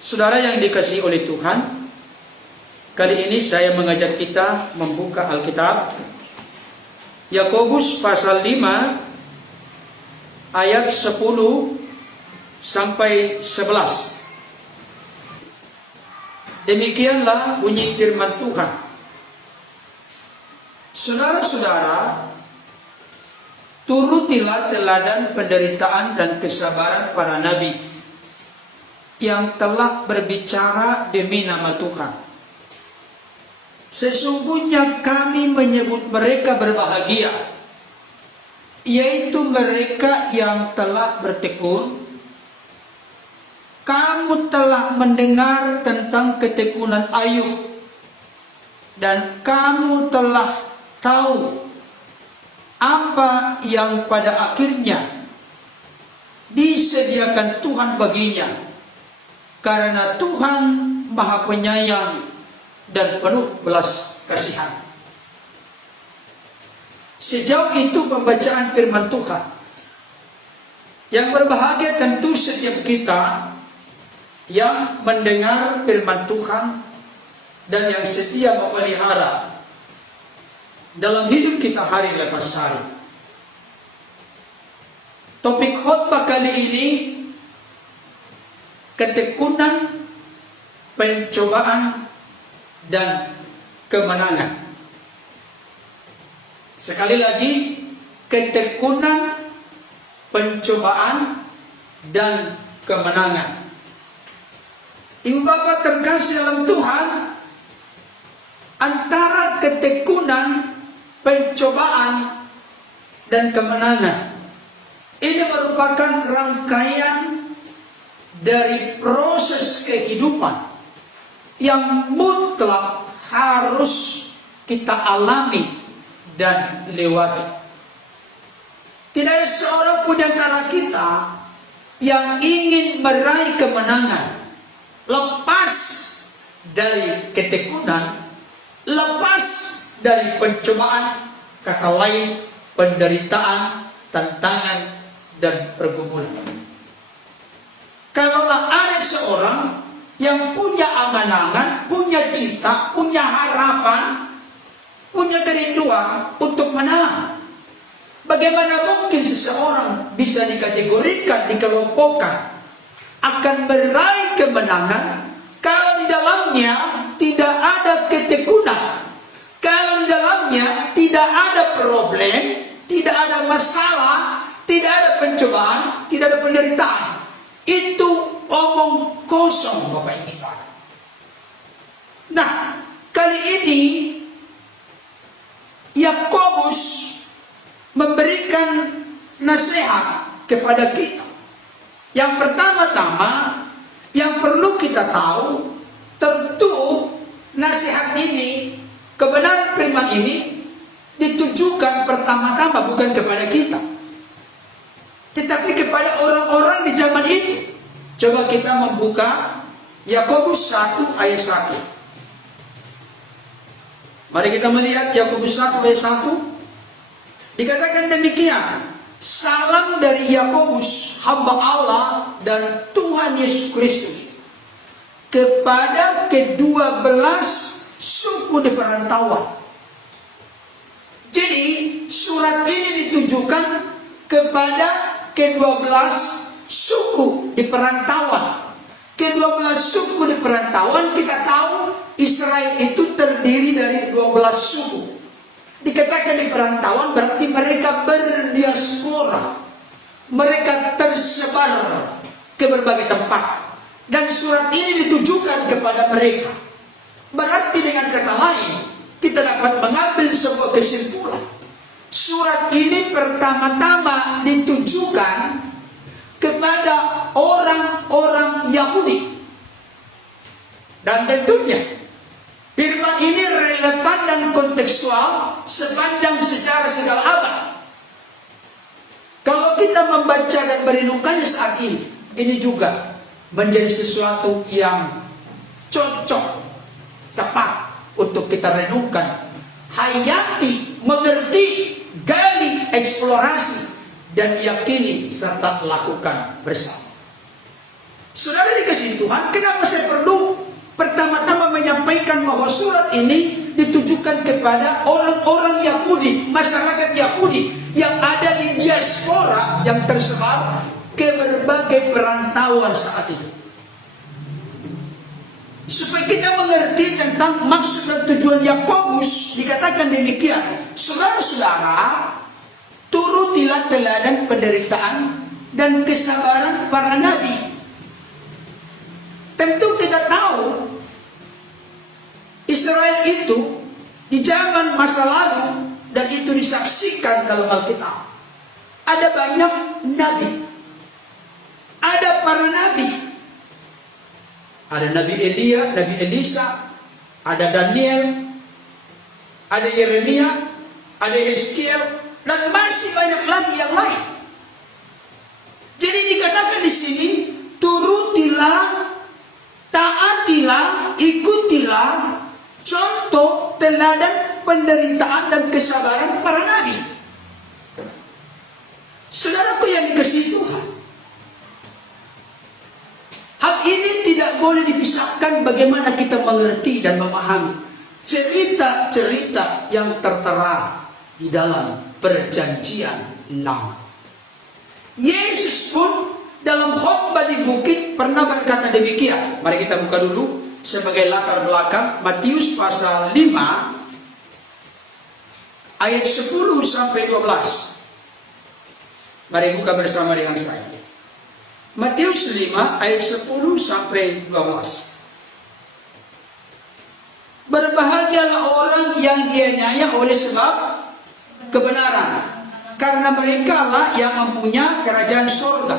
Saudara yang dikasihi oleh Tuhan, kali ini saya mengajak kita membuka Alkitab Yakobus pasal 5 ayat 10 sampai 11. Demikianlah bunyi firman Tuhan. Saudara-saudara, turutilah teladan penderitaan dan kesabaran para nabi yang telah berbicara demi nama Tuhan. Sesungguhnya kami menyebut mereka berbahagia, yaitu mereka yang telah bertekun. Kamu telah mendengar tentang ketekunan Ayub, dan kamu telah tahu apa yang pada akhirnya disediakan Tuhan baginya, karena Tuhan Maha Penyayang dan penuh belas kasihan. Sejauh itu pembacaan firman Tuhan. Yang berbahagia tentu setiap kita yang mendengar firman Tuhan dan yang setia memelihara dalam hidup kita hari lepas hari. Topik khotbah kali ini, ketekunan, pencobaan, dan kemenangan. Sekali lagi, ketekunan, pencobaan, dan kemenangan. Ibu bapak terkasih dalam Tuhan, antara ketekunan, pencobaan, dan kemenangan, ini merupakan rangkaian dari proses kehidupan yang mutlak harus kita alami dan lewati. Tidak ada seorang pun di antara kita yang ingin meraih kemenangan lepas dari ketekunan, lepas dari pencobaan, kata lain penderitaan, tantangan, dan pergumulan. Kalaulah ada seorang yang punya angan-angan, punya cita, punya harapan, punya kerinduan untuk menang, bagaimana mungkin seseorang bisa dikategorikan, dikelompokkan akan meraih kemenangan kalau di dalamnya tidak ada ketekunan, kalau di dalamnya tidak ada problem, tidak ada masalah, tidak ada pencobaan, tidak ada penderitaan. Itu omong kosong, Bapak Ibu Saudara. Nah, kali ini Yakobus memberikan nasihat kepada kita. Yang pertama-tama yang perlu kita tahu, tentu nasihat ini, kebenaran firman ini ditujukan pertama-tama bukan kepada kita, tetapi kepada orang-orang di zaman itu. Coba kita membuka Yakobus 1 ayat 1. Mari kita melihat Yakobus 1 ayat 1. Dikatakan demikian, salam dari Yakobus, hamba Allah dan Tuhan Yesus Kristus, kepada ke-12 suku di perantauan. Jadi surat ini ditujukan kepada ke-12 suku di perantauan. Ke-12 suku di perantauan, kita tahu Israel itu terdiri dari 12 suku. Dikatakan di perantauan berarti mereka berdiaspora, mereka tersebar ke berbagai tempat, dan surat ini ditujukan kepada mereka. Berarti dengan kata lain, kita dapat mengambil sebuah kesimpulan, surat ini pertama-tama ditujukan kepada orang-orang Yahudi. Dan tentunya firman ini relevan dan kontekstual sepanjang sejarah segala abad. Kalau kita membaca dan merenungkannya saat ini juga menjadi sesuatu yang cocok, tepat untuk kita renungkan, hayati, mengerti, gali, eksplorasi, dan yakini serta lakukan bersama. Saudara dikasih Tuhan, kenapa saya perlu pertama-tama menyampaikan bahwa surat ini ditujukan kepada orang-orang Yahudi, masyarakat Yahudi yang ada di diaspora yang tersebar ke berbagai perantauan saat itu. Supaya kita mengerti tentang maksud dan tujuan Yakobus, dikatakan demikian, saudara-saudara, turutilah teladan penderitaan dan kesabaran para nabi. Tentu kita tahu Israel itu di zaman masa lalu, dan itu disaksikan dalam Alkitab. Ada banyak nabi, ada para nabi. Ada Nabi Elia, Nabi Elisa, ada Daniel, ada Yeremia, ada Yeskiel, dan masih banyak lagi yang lain. Jadi dikatakan di sini, turutilah, taatilah, ikutilah contoh teladan penderitaan dan kesabaran para nabi. Saudaraku yang dikasihi Tuhan, hal ini tidak boleh dipisahkan bagaimana kita mengerti dan memahami cerita-cerita yang tertera di dalam perjanjian lama. Yesus pun dalam khotbah di bukit pernah berkata demikian. Mari kita buka dulu sebagai latar belakang Matius pasal 5 ayat 10 sampai 12. Mari buka bersama dengan saya. Matius 5 ayat 10 sampai 12. Berbahagialah orang yang dianiaya oleh sebab kebenaran, karena merekalah yang mempunyai kerajaan surga.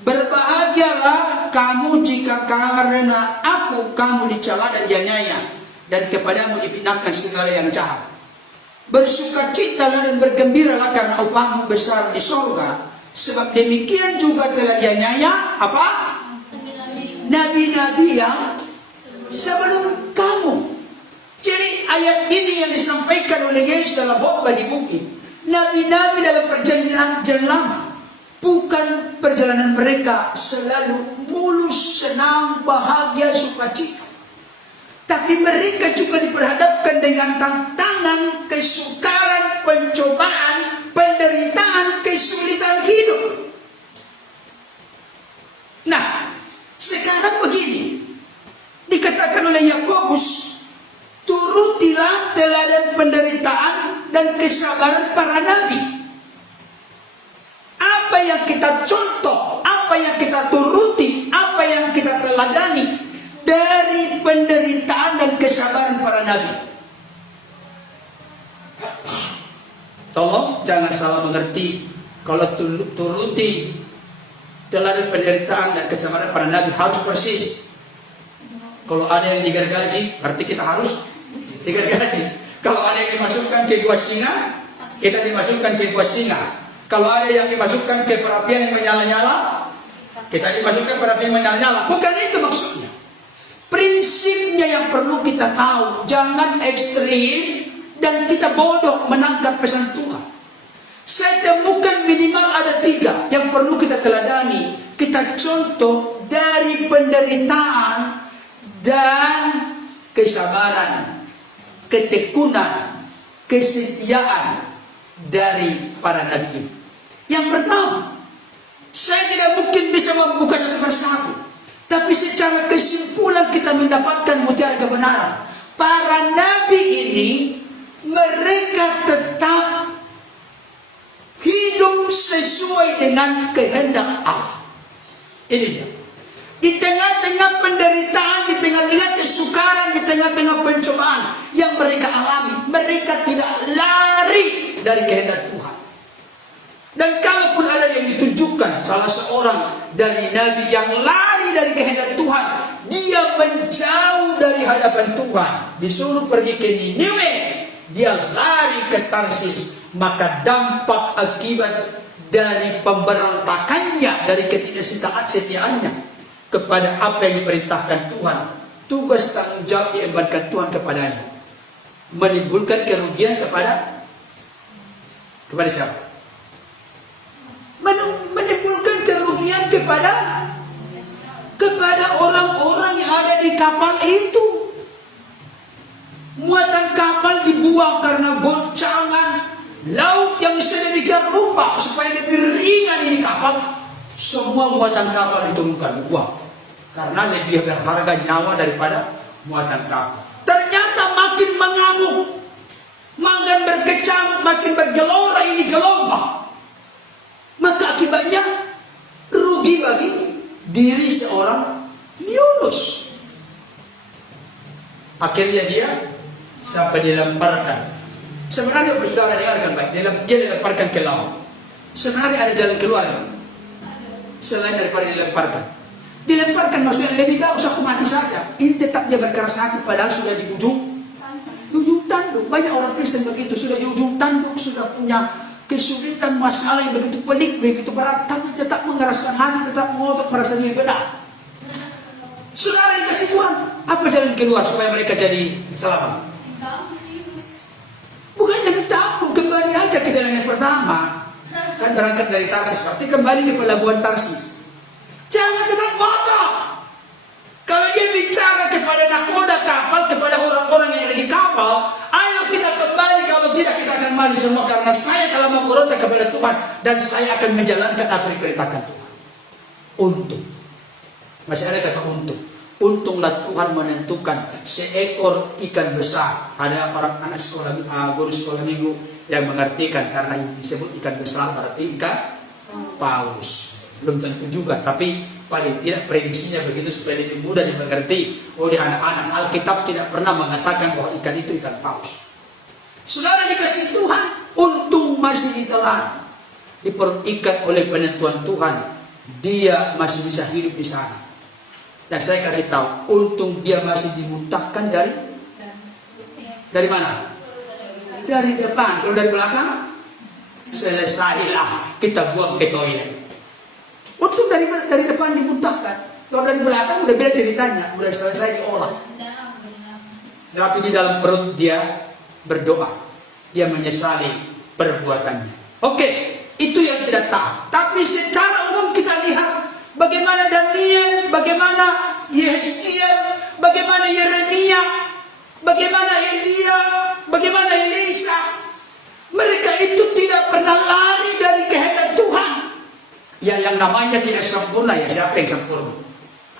Berbahagialah kamu jika karena aku kamu dicela dan dianiaya, dan kepadamu dibinakan segala yang jahat. Bersukacitalah dan bergembiralah karena upahmu besar di surga. Sebab demikian juga telah dianiaya apa? Nabi-nabi yang sebelum kamu. Jadi ayat ini yang disampaikan oleh Yesus dalam khotbah di bukit. Nabi-nabi dalam perjanjian lama, bukan perjalanan mereka selalu mulus, senang, bahagia, sukacita. Tapi mereka juga diperhadapkan dengan tantangan, kesukaran, pencobaan, penderitaan, kesulitan hidup. Nah, sekarang begini, dikatakan oleh Yakobus, turutilah teladan penderitaan dan kesabaran para nabi. Apa yang kita contoh, apa yang kita turuti, apa yang kita teladani dari penderitaan dan kesabaran para nabi. Tolong jangan salah mengerti. Kalau turuti teladan penderitaan dan kesabaran para nabi harus persis. Kalau ada yang digergaji, berarti kita harus digergaji. Kalau ada yang dimasukkan ke gua singa, kita dimasukkan ke gua singa. Kalau ada yang dimasukkan ke perapian yang menyala-nyala, kita dimasukkan ke perapian yang menyala-nyala. Bukan itu maksudnya. Prinsipnya yang perlu kita tahu, jangan ekstrim dan kita bodoh menangkap pesan Tuhan. Saya temukan minimal ada 3 yang perlu kita teladani, kita contoh dari penderitaan dan kesabaran, ketekunan, kesetiaan dari para nabi ini. Yang pertama, saya tidak mungkin bisa membuka satu persatu, tapi secara kesimpulan kita mendapatkan mutiara kebenaran. Para nabi ini, mereka tetap hidup sesuai dengan kehendak Allah. Ini dia. Di tengah-tengah penderitaan, di tengah-tengah kesukaran, di tengah-tengah pencobaan yang mereka alami, mereka tidak lari dari kehendak Tuhan. Dan kalaupun ada yang ditunjukkan salah seorang dari nabi yang lari dari kehendak Tuhan, dia menjauh dari hadapan Tuhan, disuruh pergi ke Niniwe, dia lari ke Tarsis, maka dampak akibat dari pemberontakannya, dari ketidaksetiaannya kepada apa yang diperintahkan Tuhan, tugas tanggung jawab diembankan Tuhan kepadanya, menimbulkan kerugian kepada siapa? Menimbulkan kerugian kepada kapal itu. Muatan kapal dibuang karena goncangan laut yang sedemikian rupa supaya lebih ringan ini kapal. Semua muatan kapal diturunkan, dibuang karena lebih berharga nyawa daripada muatan kapal. Ternyata makin mengamuk, makin berkecamuk, makin bergelora ini gelombang. Maka akibatnya rugi bagi diri seorang Yunus. Akhirnya dia sampai dilemparkan. Sebenarnya saudara dengarkan baik, dia dilemparkan ke laut. Sebenarnya ada jalan keluar selain daripada dilemparkan. Dilemparkan maksudnya lebih bagus aku mati saja. Ini tetap dia berkeras hati padahal sudah di ujung tanduk. Banyak orang Kristen begitu, sudah di ujung tanduk, sudah punya kesulitan, masalah yang begitu pelik, begitu berat, tapi tetap mengeraskan hati, tetap mengotot merasa diri benar. Saudara dikasih Tuhan, apa jalan keluar supaya mereka jadi selamat? Bukannya ditampung, kembali aja ke jalan yang pertama. Kan berangkat dari Tarsis, berarti kembali ke pelabuhan Tarsis. Jangan tetap ngotot. Kalau dia bicara kepada nakoda kapal, kepada orang-orang yang ada di kapal, ayo kita kembali, kalau tidak kita akan mati semua karena saya telah memberontak kepada Tuhan dan saya akan menjalankan apa yang diperintahkan Tuhan. Untung. Masih ada kata untung. Untunglah Tuhan menentukan seekor ikan besar. Ada orang anak sekolah, guru sekolah minggu yang mengartikan karena disebut ikan besar berarti ikan paus. Belum tentu juga, tapi paling tidak prediksinya begitu supaya lebih mudah dimengerti. Oh, di anak-anak Alkitab tidak pernah mengatakan bahwa ikan itu ikan paus. Saudara dikasih Tuhan, untung masih ditelan, di perut ikan oleh penentuan Tuhan, dia masih bisa hidup di sana. Dan saya kasih tahu, untung dia masih dimuntahkan dari mana? Dari depan. Kalau dari belakang, selesailah, kita buang ke toilet. Untung dari depan dimuntahkan. Kalau dari belakang udah beda ceritanya, udah selesai diolah. Tapi di dalam perut dia berdoa, dia menyesali perbuatannya. Oke, itu yang tidak taat. Tapi secara umum kita lihat bagaimana Daniel, bagaimana Yeskiel, bagaimana Yeremia, bagaimana Elia, bagaimana Elisa. Mereka itu tidak pernah lari dari kehendak Tuhan. Ya, yang namanya tidak sempurna, ya siapa yang sempurna?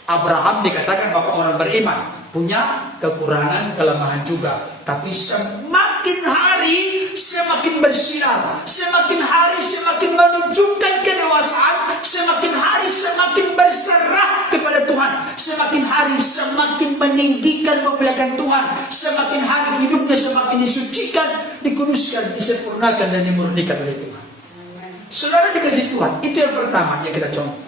Abraham dikatakan bahwa orang beriman punya kekurangan, kelemahan juga. Tapi semakin hari semakin bersinar, semakin hari semakin menunjukkan kedewasaan, semakin hari semakin berserah kepada Tuhan, semakin hari semakin meninggikan memuliakan Tuhan, semakin hari hidupnya semakin disucikan, dikuduskan, disempurnakan dan dimurnikan oleh Tuhan. Saudara dikasih Tuhan, itu yang pertama yang kita contoh.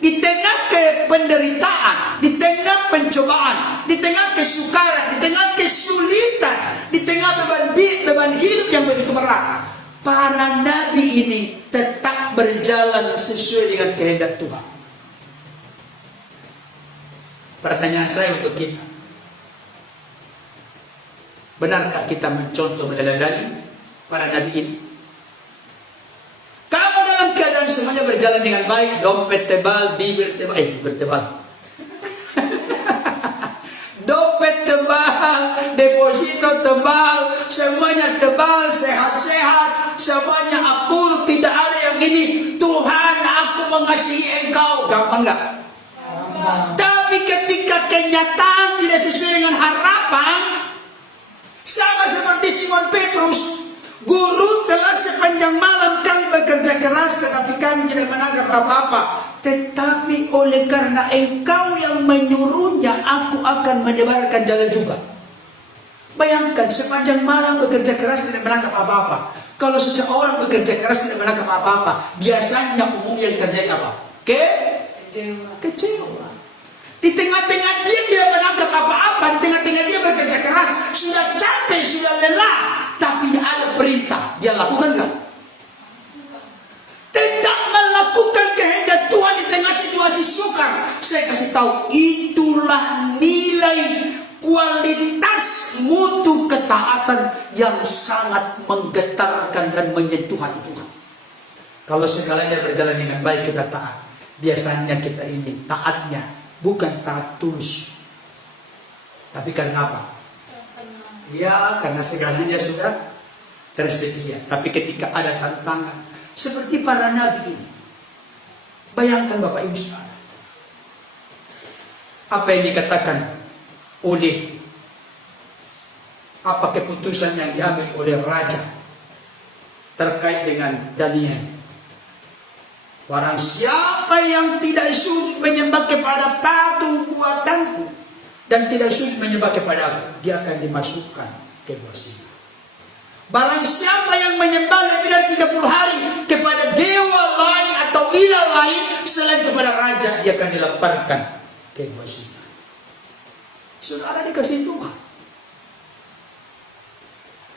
Di tengah penderitaan, di tengah pencobaan, di tengah kesukaran, di tengah kesulitan, di tengah beban hidup yang begitu berat, para nabi ini tetap berjalan sesuai dengan kehendak Tuhan. Pertanyaan saya untuk kita, benarkah kita mencontoh meneladani para nabi ini? Kalau dalam keadaan semuanya berjalan dengan baik, dompet tebal, bibir tebal, dompet tebal, deposito tebal, semuanya tebal, sehat-sehat, semuanya akur, tidak ada yang ini. Tuhan, aku mengasihi Engkau, gampang nggak? Tapi ketika kenyataan tidak sesuai dengan harapan, sama seperti Simon Petrus, guru telah sepanjang malam kami bekerja keras, tetapi kami tidak menangkap apa-apa. Tetapi oleh karena Engkau yang menyuruhnya, aku akan menyebarkan jalan juga. Bayangkan, sepanjang malam bekerja keras tidak menangkap apa-apa. Kalau seseorang bekerja keras tidak menangkap apa-apa, biasanya umumnya yang terjadi apa? Kecewa. Di tengah-tengah dia tidak menangkap apa-apa, di tengah-tengah dia bekerja keras, sudah capek, sudah lelah, tapi ada perintah, dia lakukan nggak? Tidak melakukan kehendak Tuhan di tengah situasi sukar. Saya kasih tahu, itulah nilai kualitas mutu ketaatan yang sangat menggetarkan dan menyentuh hati Tuhan. Kalau segalanya berjalan dengan baik kita taat, biasanya kita ini taatnya Bukan taat tulus. Tapi karena apa? Ya, karena segalanya sudah tersedia. Tapi ketika ada tantangan, seperti para nabi ini. Bayangkan Bapak Ibu Saudara. Apa yang dikatakan oleh, apa keputusan yang diambil oleh raja terkait dengan Daniel. Barang siapa yang tidak sujud menyembah kepada patung buatanku dan tidak sujud menyembah kepada aku, dia akan dimasukkan ke gua singa. Barang siapa yang menyembah lebih dari 30 hari kepada dewa lain atau ilah lain selain kepada raja, dia akan dilemparkan ke gua singa. Saudara dikasih Tuhan.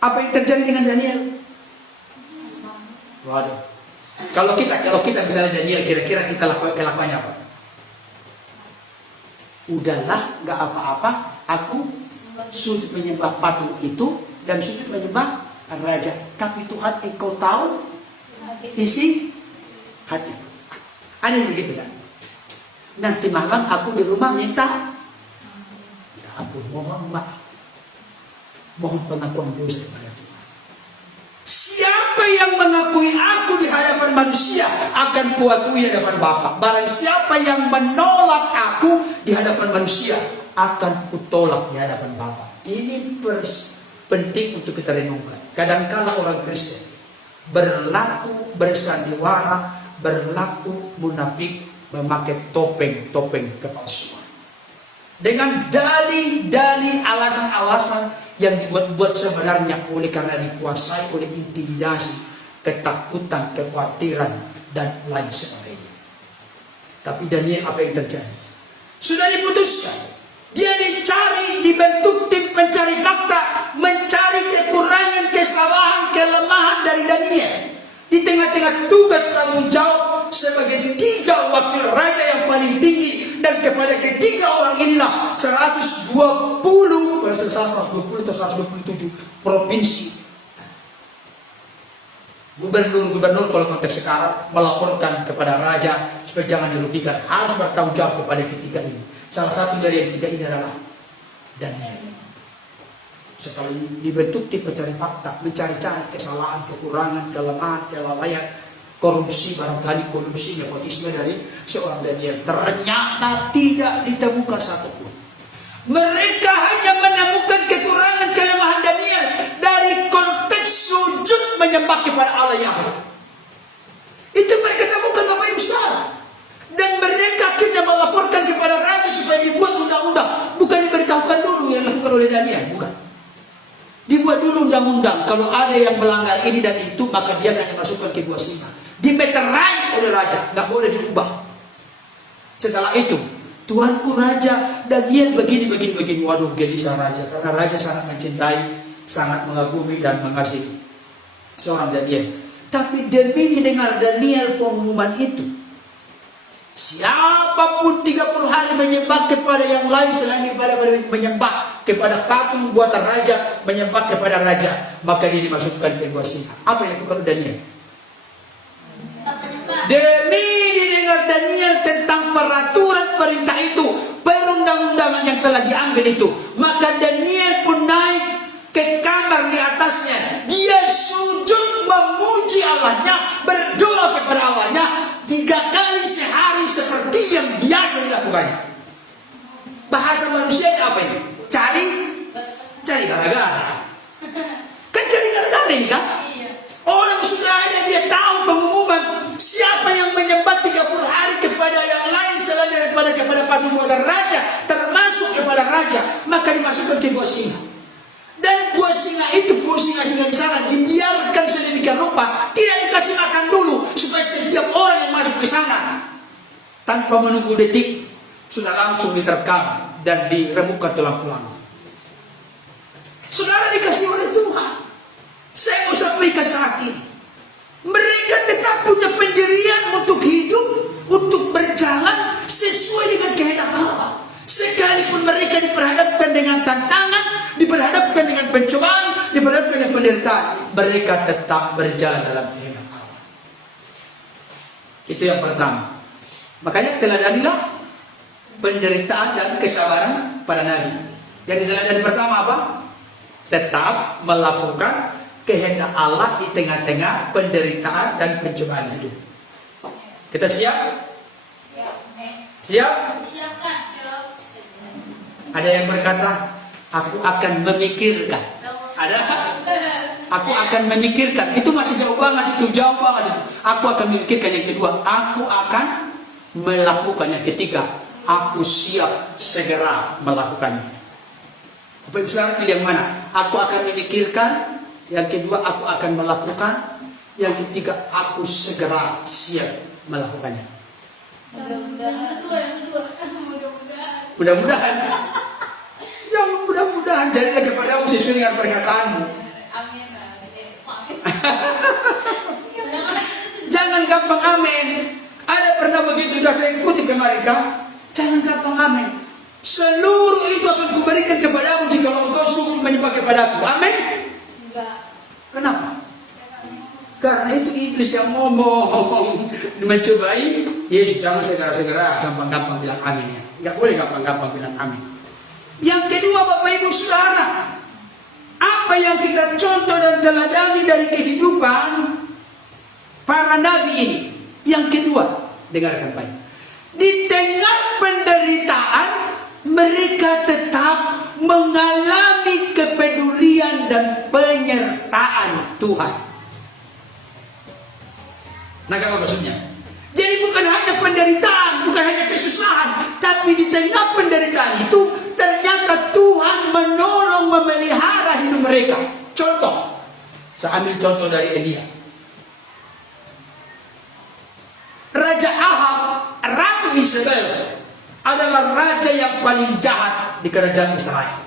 Apa yang terjadi dengan Daniel? Waduh. Kalau kita misalnya Daniel, kira-kira kita kelakuannya apa? Udahlah, nggak apa-apa. Aku sujud menyembah patung itu dan sujud menyembah raja. Tapi Tuhan, Engkau tahu isi hati. Ada yang begitu kan? Nanti malam aku di rumah minta ampun, mohon maaf, mohon pengakuan dosa kepada Tuhan. Siapa yang mengakui aku di hadapan manusia akan kuakui di hadapan Bapa. Barang siapa yang menolak aku di hadapan manusia akan kutolak di hadapan Bapa. Ini penting untuk kita renungkan. Kadangkala orang Kristen berlaku bersandiwara, berlaku munafik, memakai topeng kepalsuan dengan dalih-dalih, alasan-alasan yang dibuat-buat sebenarnya oleh karena dikuasai oleh intimidasi, ketakutan, kekhawatiran dan lain sebagainya. Tapi Daniel, apa yang terjadi? Sudah diputuskan, dia dicari, dibentuk tim mencari fakta, mencari kekurangan, kesalahan, kelemahan dari Daniel. Di tengah-tengah tugas tanggung jawab sebagai 3 wakil raja yang paling tinggi, dan kepada ketiga orang inilah 120 atau 127 provinsi gubernur kalau konteks sekarang melaporkan kepada raja supaya jangan dirugikan, harus bertanggung jawab kepada ketiga ini. Salah satu dari yang ketiga ini adalah Daniel. Setelah dibentuk tim pencari fakta, mencari-cari kesalahan, kekurangan, kelemahan, kelalaian, korupsi, barangkali korupsi, nepotisme dari seorang Daniel, ternyata tidak ditemukan satupun. Mereka hanya menemukan kekurangan, kelemahan Daniel dari konteks sujud menyembah kepada Allah Yahweh. Itu mereka temukan, Bapak Ibu Saudara. Dan mereka akhirnya melaporkan kepada raja supaya dibuat undang-undang. Bukan diberitahukan dulu yang dilakukan oleh Daniel, bukan. Dibuat dulu undang-undang. Kalau ada yang melanggar ini dan itu, maka dia akan dimasukkan ke gua singa. Dimeterai oleh raja, nggak boleh diubah. Setelah itu, tuanku raja, Daniel begini. Waduh, gelisah raja, karena raja sangat mencintai, sangat mengagumi dan mengasihi seorang Daniel. Tapi demi dengar Daniel pengumuman itu, siapapun 30 hari menyembah kepada yang lain selain daripada menyembah kepada patung buatan raja, menyembah kepada raja, maka dia dimasukkan ke gua singa. Apa yang dilakukan Daniel? Demi didengar Daniel tentang peraturan perintah itu, perundang-undangan yang telah diambil itu, maka Daniel pun naik ke kamar di atasnya. Dia sujud memuji Allahnya, berdoa kepada Allahnya 3 kali sehari seperti yang biasa dilakukannya. Bahasa manusianya apa ini? Cari gara-gara. Kan cari gara-gara ini kan? Orang sudah ada, dia tahu pengumuman siapa yang menyembah 30 hari kepada yang lain selain daripada kepada patung buatan raja, termasuk kepada raja, maka dimasukkan ke gua singa. Dan gua singa itu, gua singa-singa di sana dibiarkan sedemikian rupa, tidak dikasih makan dulu supaya setiap orang yang masuk ke sana tanpa menunggu detik sudah langsung diterkam dan diremukkan tulang-tulang. Saudara dikasih oleh Tuhan. Saya mau sampaikan saat ini, mereka tetap punya pendirian untuk hidup, untuk berjalan sesuai dengan kehendak Allah. Sekalipun mereka diperhadapkan dengan tantangan, diperhadapkan dengan pencobaan, diperhadapkan dengan penderitaan, mereka tetap berjalan dalam kehendak Allah. Itu yang pertama. Makanya teladanilah penderitaan dan kesabaran para nabi. Yang diteladan pertama apa? Tetap melakukan kehendak Allah di tengah-tengah penderitaan dan pencobaan hidup. Kita siap? Siap? Ada yang berkata, aku akan memikirkan. Ada? Aku akan memikirkan. Itu masih jauh banget itu, jauh banget itu. Aku akan memikirkan. Yang kedua, aku akan melakukan. Yang ketiga, aku siap segera melakukannya. Bapak Ibu Saudara pilih yang mana? Aku akan memikirkan. Yang kedua, aku akan melakukan. Yang ketiga, aku segera siap melakukannya. Mudah-mudahan. Yang mudah-mudahan jadilah kepadamu sesuai dengan perkataanmu. Amin. Jangan gampang amin. Ada pernah begitu, sudah saya ikuti ke mereka. Jangan gampang amin. Seluruh itu akan kuberikan kepadamu jika engkau sungguh menyembah kepadaku. Amin. Kenapa? Karena itu iblis yang ngomong, mencobai. Yesus jangan segera-segera gampang-gampang bilang amin ya. Enggak boleh gampang-gampang bilang amin. Yang kedua, Bapak Ibu Saudara, apa yang kita contoh dan teladani dari kehidupan para nabi ini? Yang kedua, dengarkan baik. Di tengah penderitaan, mereka tetap mengalami kepedulian dan penyertaan Tuhan. Nah, apa maksudnya? Jadi bukan hanya penderitaan, bukan hanya kesusahan, tapi di tengah penderitaan itu ternyata Tuhan menolong, memelihara hidup mereka. Contoh, saya ambil contoh dari Elia. Raja Ahab, Ratu Israel, adalah raja yang paling jahat di kerajaan Israel.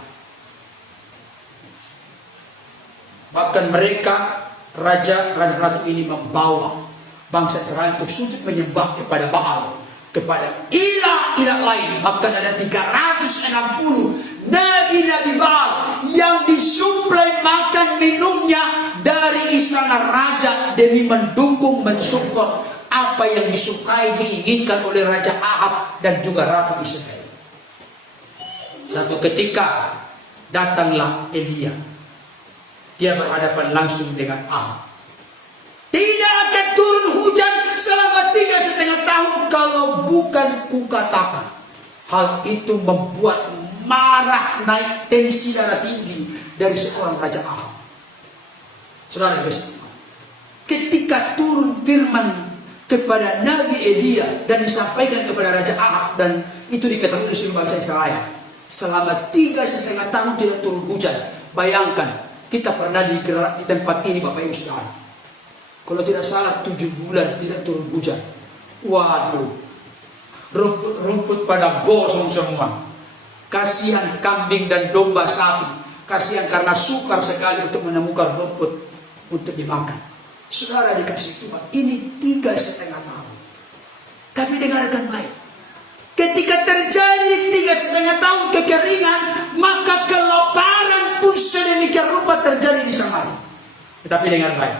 Bahkan mereka, raja dan ratu ini membawa bangsa Israel untuk sujud menyembah kepada Baal, kepada ilah-ilah lain. Bahkan ada 360 nabi-nabi Baal yang disuplai makan minumnya dari istana raja demi mendukung, mensupport apa yang disukai, diinginkan oleh Raja Ahab dan juga Ratu Israel. Satu ketika datanglah Elia. Dia berhadapan langsung dengan Ahab. Tidak akan turun hujan selama 3,5 tahun kalau bukan kukatakan. Hal itu membuat marah, naik tensi darah tinggi dari seorang Raja Ahab. Saudara, ketika turun firman kepada Nabi Elia dan disampaikan kepada Raja Ahab, dan itu diketahui oleh seluruh bangsa Israel, selama 3,5 tahun tidak turun hujan. Bayangkan, kita pernah di tempat ini, Bapak Ibu Saudara, kalau tidak salah 7 bulan tidak turun hujan. Waduh, rumput-rumput pada gosong semua. Kasihan kambing dan domba sapi. Kasihan karena sukar sekali untuk menemukan rumput untuk dimakan. Saudara dikasih Tuhan, ini 3,5 tahun. Tapi dengarkan baik. Ketika terjadi 3,5 tahun kekeringan, maka kelaparan pun sedemikian rupa terjadi di Samaria. Tetapi dengar baik.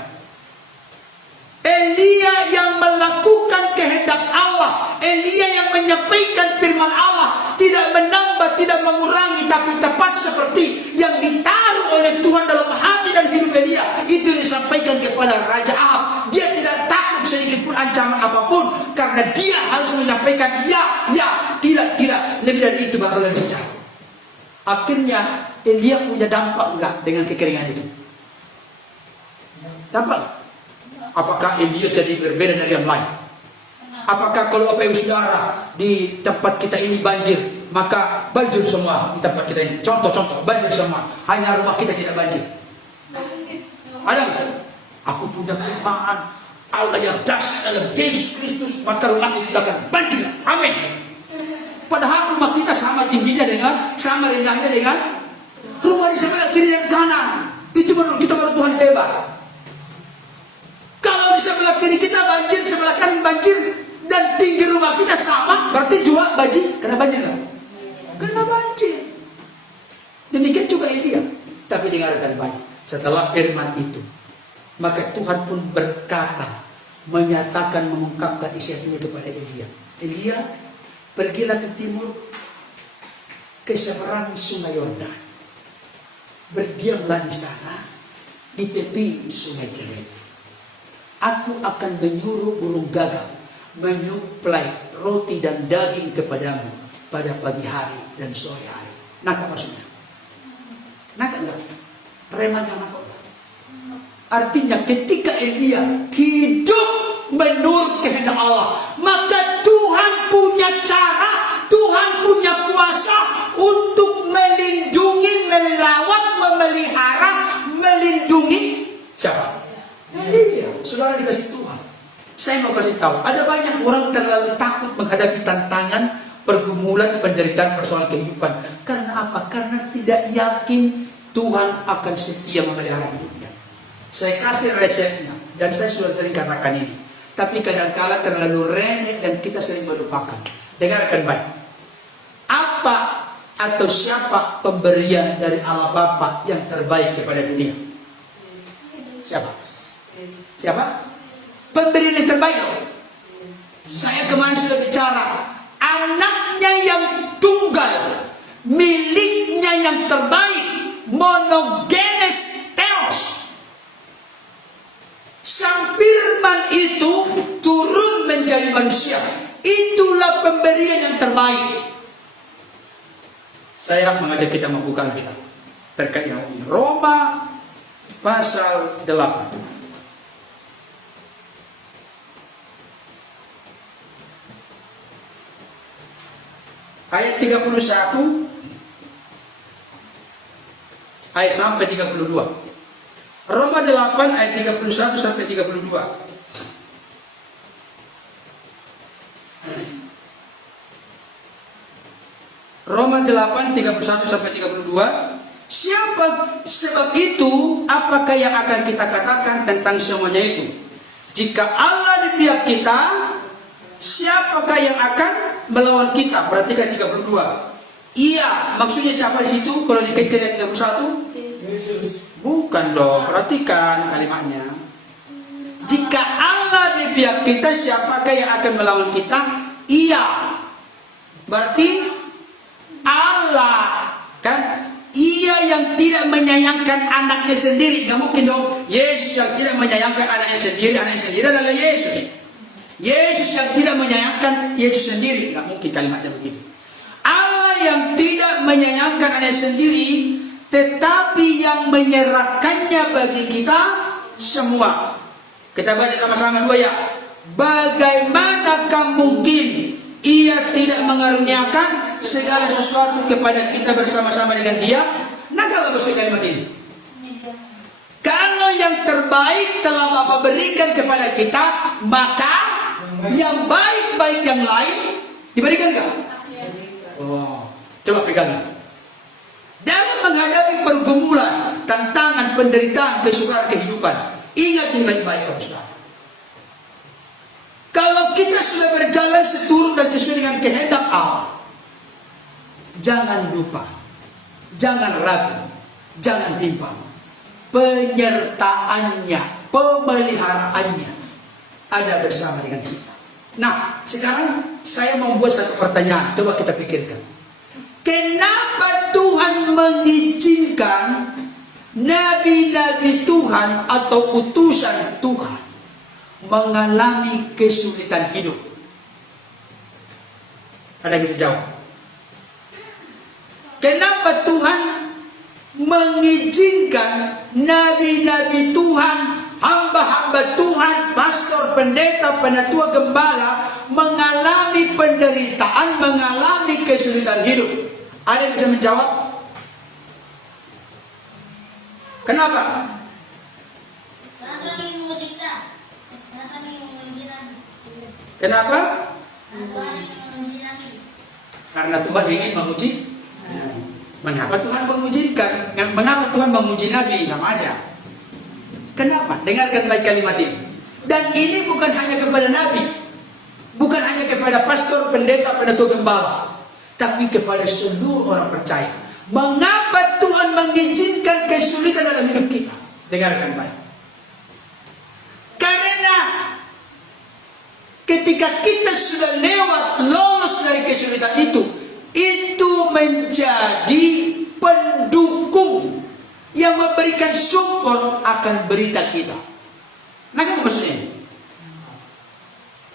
Elia yang melakukan kehendak Allah, Elia yang menyampaikan firman Allah, tidak menambah, tidak mengurangi, tapi tepat seperti yang ditaruh oleh Tuhan dalam hati dan hidup Elia, itu disampaikan kepada Raja Ahab. Dia tidak takut sedikit pun ancaman apapun, karena dia harus menyampaikan ya, tidak, lebih dari itu bahasa dan sejarah. Akhirnya Elia punya dampak enggak dengan kekeringan itu? Dampak. Apakah Elia jadi berbeda dari yang lain? Apakah kalau Bapak Ibu Saudara di tempat kita ini banjir, maka banjir semua di tempat kita ini? Contoh-contoh, banjir semua. Hanya rumah kita tidak banjir. Ada nggak? Aku punya Tuhan, Allah yang dahsyat dalam Yesus Kristus, maka rumah kita akan banjir. Amin. Padahal rumah kita sama tingginya dengan, sama rendahnya dengan rumah di sebelah kiri dan kanan. Itu menurut kita baru Tuhan hebat. Kalau di sebelah kiri kita banjir, sebelah kanan banjir, dan tinggi rumah kita sama, berarti juga banjir. Kena banjir kan? Kena banjir. Demikian juga Elia. Tapi dengarkan baik. Setelah firman itu, maka Tuhan pun berkata, menyatakan, mengungkapkan isi hatinya kepada Elia. Elia, Pergilah ke timur, ke seberang sungai Yordan. Berdiamlah di sana, di tepi sungai Kerit. Aku akan menyuruh burung gagak menyuplai roti dan daging kepadamu pada pagi hari dan sore hari. Nakal maksudnya? Nakal enggak? Reman yang nakal. Artinya ketika Elia hidup menurut kehendak Allah, maka Tuhan punya cara, Tuhan punya kuasa untuk melindungi, melawat, memelihara, melindungi siapa? Elia. Saudara dikasih Tuhan. Saya mau kasih tahu, ada banyak orang terlalu takut menghadapi tantangan, pergumulan, penderitaan, persoalan kehidupan. Karena apa? Karena tidak yakin Tuhan akan setia memelihara hidupnya. Saya kasih resepnya, dan saya sudah sering katakan ini. Tapi kadang-kala terlalu remeh dan kita sering melupakan. Dengarkan baik. Apa atau siapa pemberian dari Allah Bapa yang terbaik kepada dunia? Siapa? Siapa? Pemberian yang terbaik. Saya kemarin sudah bicara. Anaknya yang tunggal, miliknya yang terbaik, monogenes theos. Sang firman itu turun menjadi manusia. Itulah pemberian yang terbaik. Saya mengajak kita membuka Alkitab terkait dengan ini. Roma pasal 8. Ayat 31 ayat sampai 32. Roma 8 ayat 31 sampai 32. Roma 8 31 sampai 32. Sebab itu apakah yang akan kita katakan tentang semuanya itu? Jika Allah di pihak kita, siapakah yang akan melawan kita? Perhatikan 32. Iya, maksudnya siapa di situ? Kalau dikaitkan 31? Bukan dong, perhatikan kalimatnya. Jika Allah di pihak kita, siapakah yang akan melawan kita? Iya. Berarti Allah, kan? Ia yang tidak menyayangkan anaknya sendiri. Gak mungkin dong Yesus yang tidak menyayangkan anaknya sendiri. Anaknya sendiri adalah Yesus. Yesus yang tidak menyayangkan Yesus sendiri. Gak mungkin kalimatnya begitu. Allah yang tidak menyayangkan anaknya sendiri, tetapi yang menyerahkannya bagi kita semua. Kita baca sama-sama dua ya. Bagaimanakah mungkin Ia tidak mengaruniakan segala sesuatu kepada kita bersama-sama dengan Dia? Nakal maksud kalimat ini? Kalau yang terbaik telah Bapa berikan kepada kita, maka yang baik-baik yang lain diberikan enggak? Oh, coba pegang. Dalam menghadapi pergumulan, tantangan, penderitaan, kesukaran kehidupan, ingat ini baik-baik, saudara. Kalau kita sudah berjalan seturut dan sesuai dengan kehendak Allah, jangan lupa, jangan ragu, jangan bimbang. Penyertaannya, pemeliharaannya ada bersama dengan kita. Nah, sekarang saya membuat satu pertanyaan. Coba kita pikirkan. Kenapa Tuhan mengizinkan nabi-nabi Tuhan atau utusan Tuhan mengalami kesulitan hidup? Ada yang bisa jawab? Kenapa Tuhan mengizinkan nabi-nabi Tuhan, hamba-hamba Tuhan, pastor, pendeta, penatua, gembala mengalami penderitaan, mengalami kesulitan hidup? Ada yang bisa menjawab? Kenapa? Kenapa? Karena Tuhan ingin menguji. Mengapa Tuhan mengujikan? Mengapa Tuhan menguji Nabi? Sama aja. Kenapa? Dengarkan baik kalimat ini. Dan ini bukan hanya kepada Nabi, bukan hanya kepada pastor, pendeta, penatua, gembala, tapi kepada seluruh orang percaya. Mengapa Tuhan mengizinkan kesulitan dalam hidup kita? Dengarkan baik. Karena ketika kita sudah lolos dari kesulitan itu menjadi pendukung yang memberikan support akan berita kita. Nah, apa maksudnya?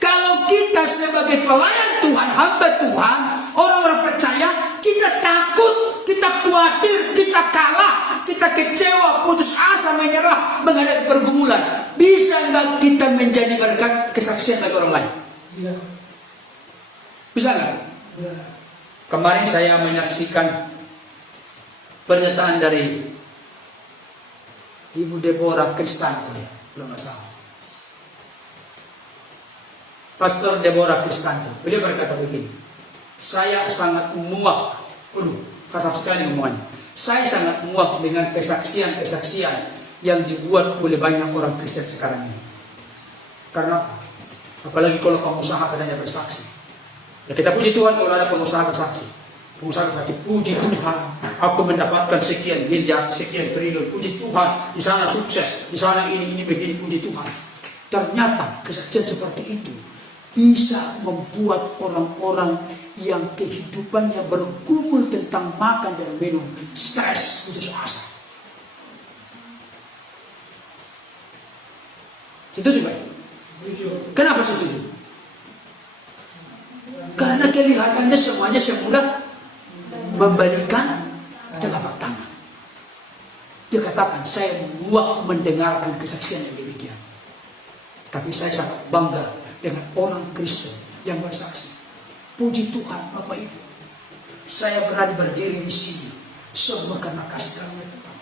Kalau kita sebagai pelayan Tuhan, hamba Tuhan, orang-orang percaya, kita takut, kita khawatir, kita kalah, kita kecewa, putus asa, menyerah menghadapi pergumulan. Bisa nggak kita menjadi berkat kesaksian bagi orang lain? Bisa nggak? Kemarin saya menyaksikan pernyataan dari Ibu Deborah Kristanto, ya, belum salah. Pastor Deborah Kristanto, beliau berkata begini, saya sangat muak, kasar sekali ngomongannya. Saya sangat muak dengan kesaksian-kesaksian yang dibuat oleh banyak orang Kristen sekarang ini. Karena apalagi kalau pengusaha katanya bersaksi. Ya kita puji Tuhan kalau ada pengusaha bersaksi. Pengusaha bersaksi, puji Tuhan, aku mendapatkan sekian miliar, sekian triliun, puji Tuhan, di sana sukses, di sana ini begini, puji Tuhan. Ternyata kesaksian seperti itu bisa membuat orang-orang yang kehidupannya bergumul tentang makan dan minum, stres, putus asa. Setuju Pak? Kenapa setuju? Karena kelihatannya semuanya semudah membalikan telapak tangan. Dia katakan, saya muak mendengarkan kesaksian yang demikian. Tapi saya sangat bangga dengan orang Kristen yang bersaksi. Puji Tuhan Bapak Ibu, saya berani berdiri di sini semua karena kasih karunia Tuhan.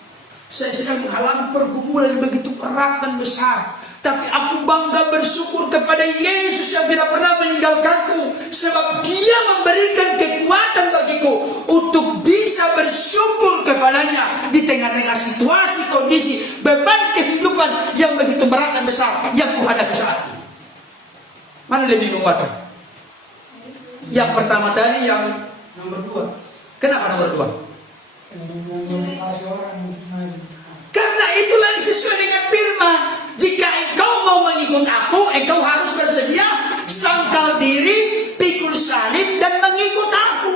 Saya sedang mengalami pergumulan yang begitu berat dan besar, tapi aku bangga bersyukur kepada Yesus yang tidak pernah meninggalkanku, sebab Dia memberikan kekuatan bagiku untuk bisa bersyukur kepadanya di tengah-tengah situasi, kondisi, beban kehidupan yang begitu berat dan besar yang kuhadapi saat ini. Mana lebih menguatkan? Yang pertama tadi, yang nomor 2. Kenapa nomor 2? Karena itulah yang sesuai dengan firman. Jika engkau mau mengikut aku, engkau harus bersedia sangkal diri, pikul salib, dan mengikut aku.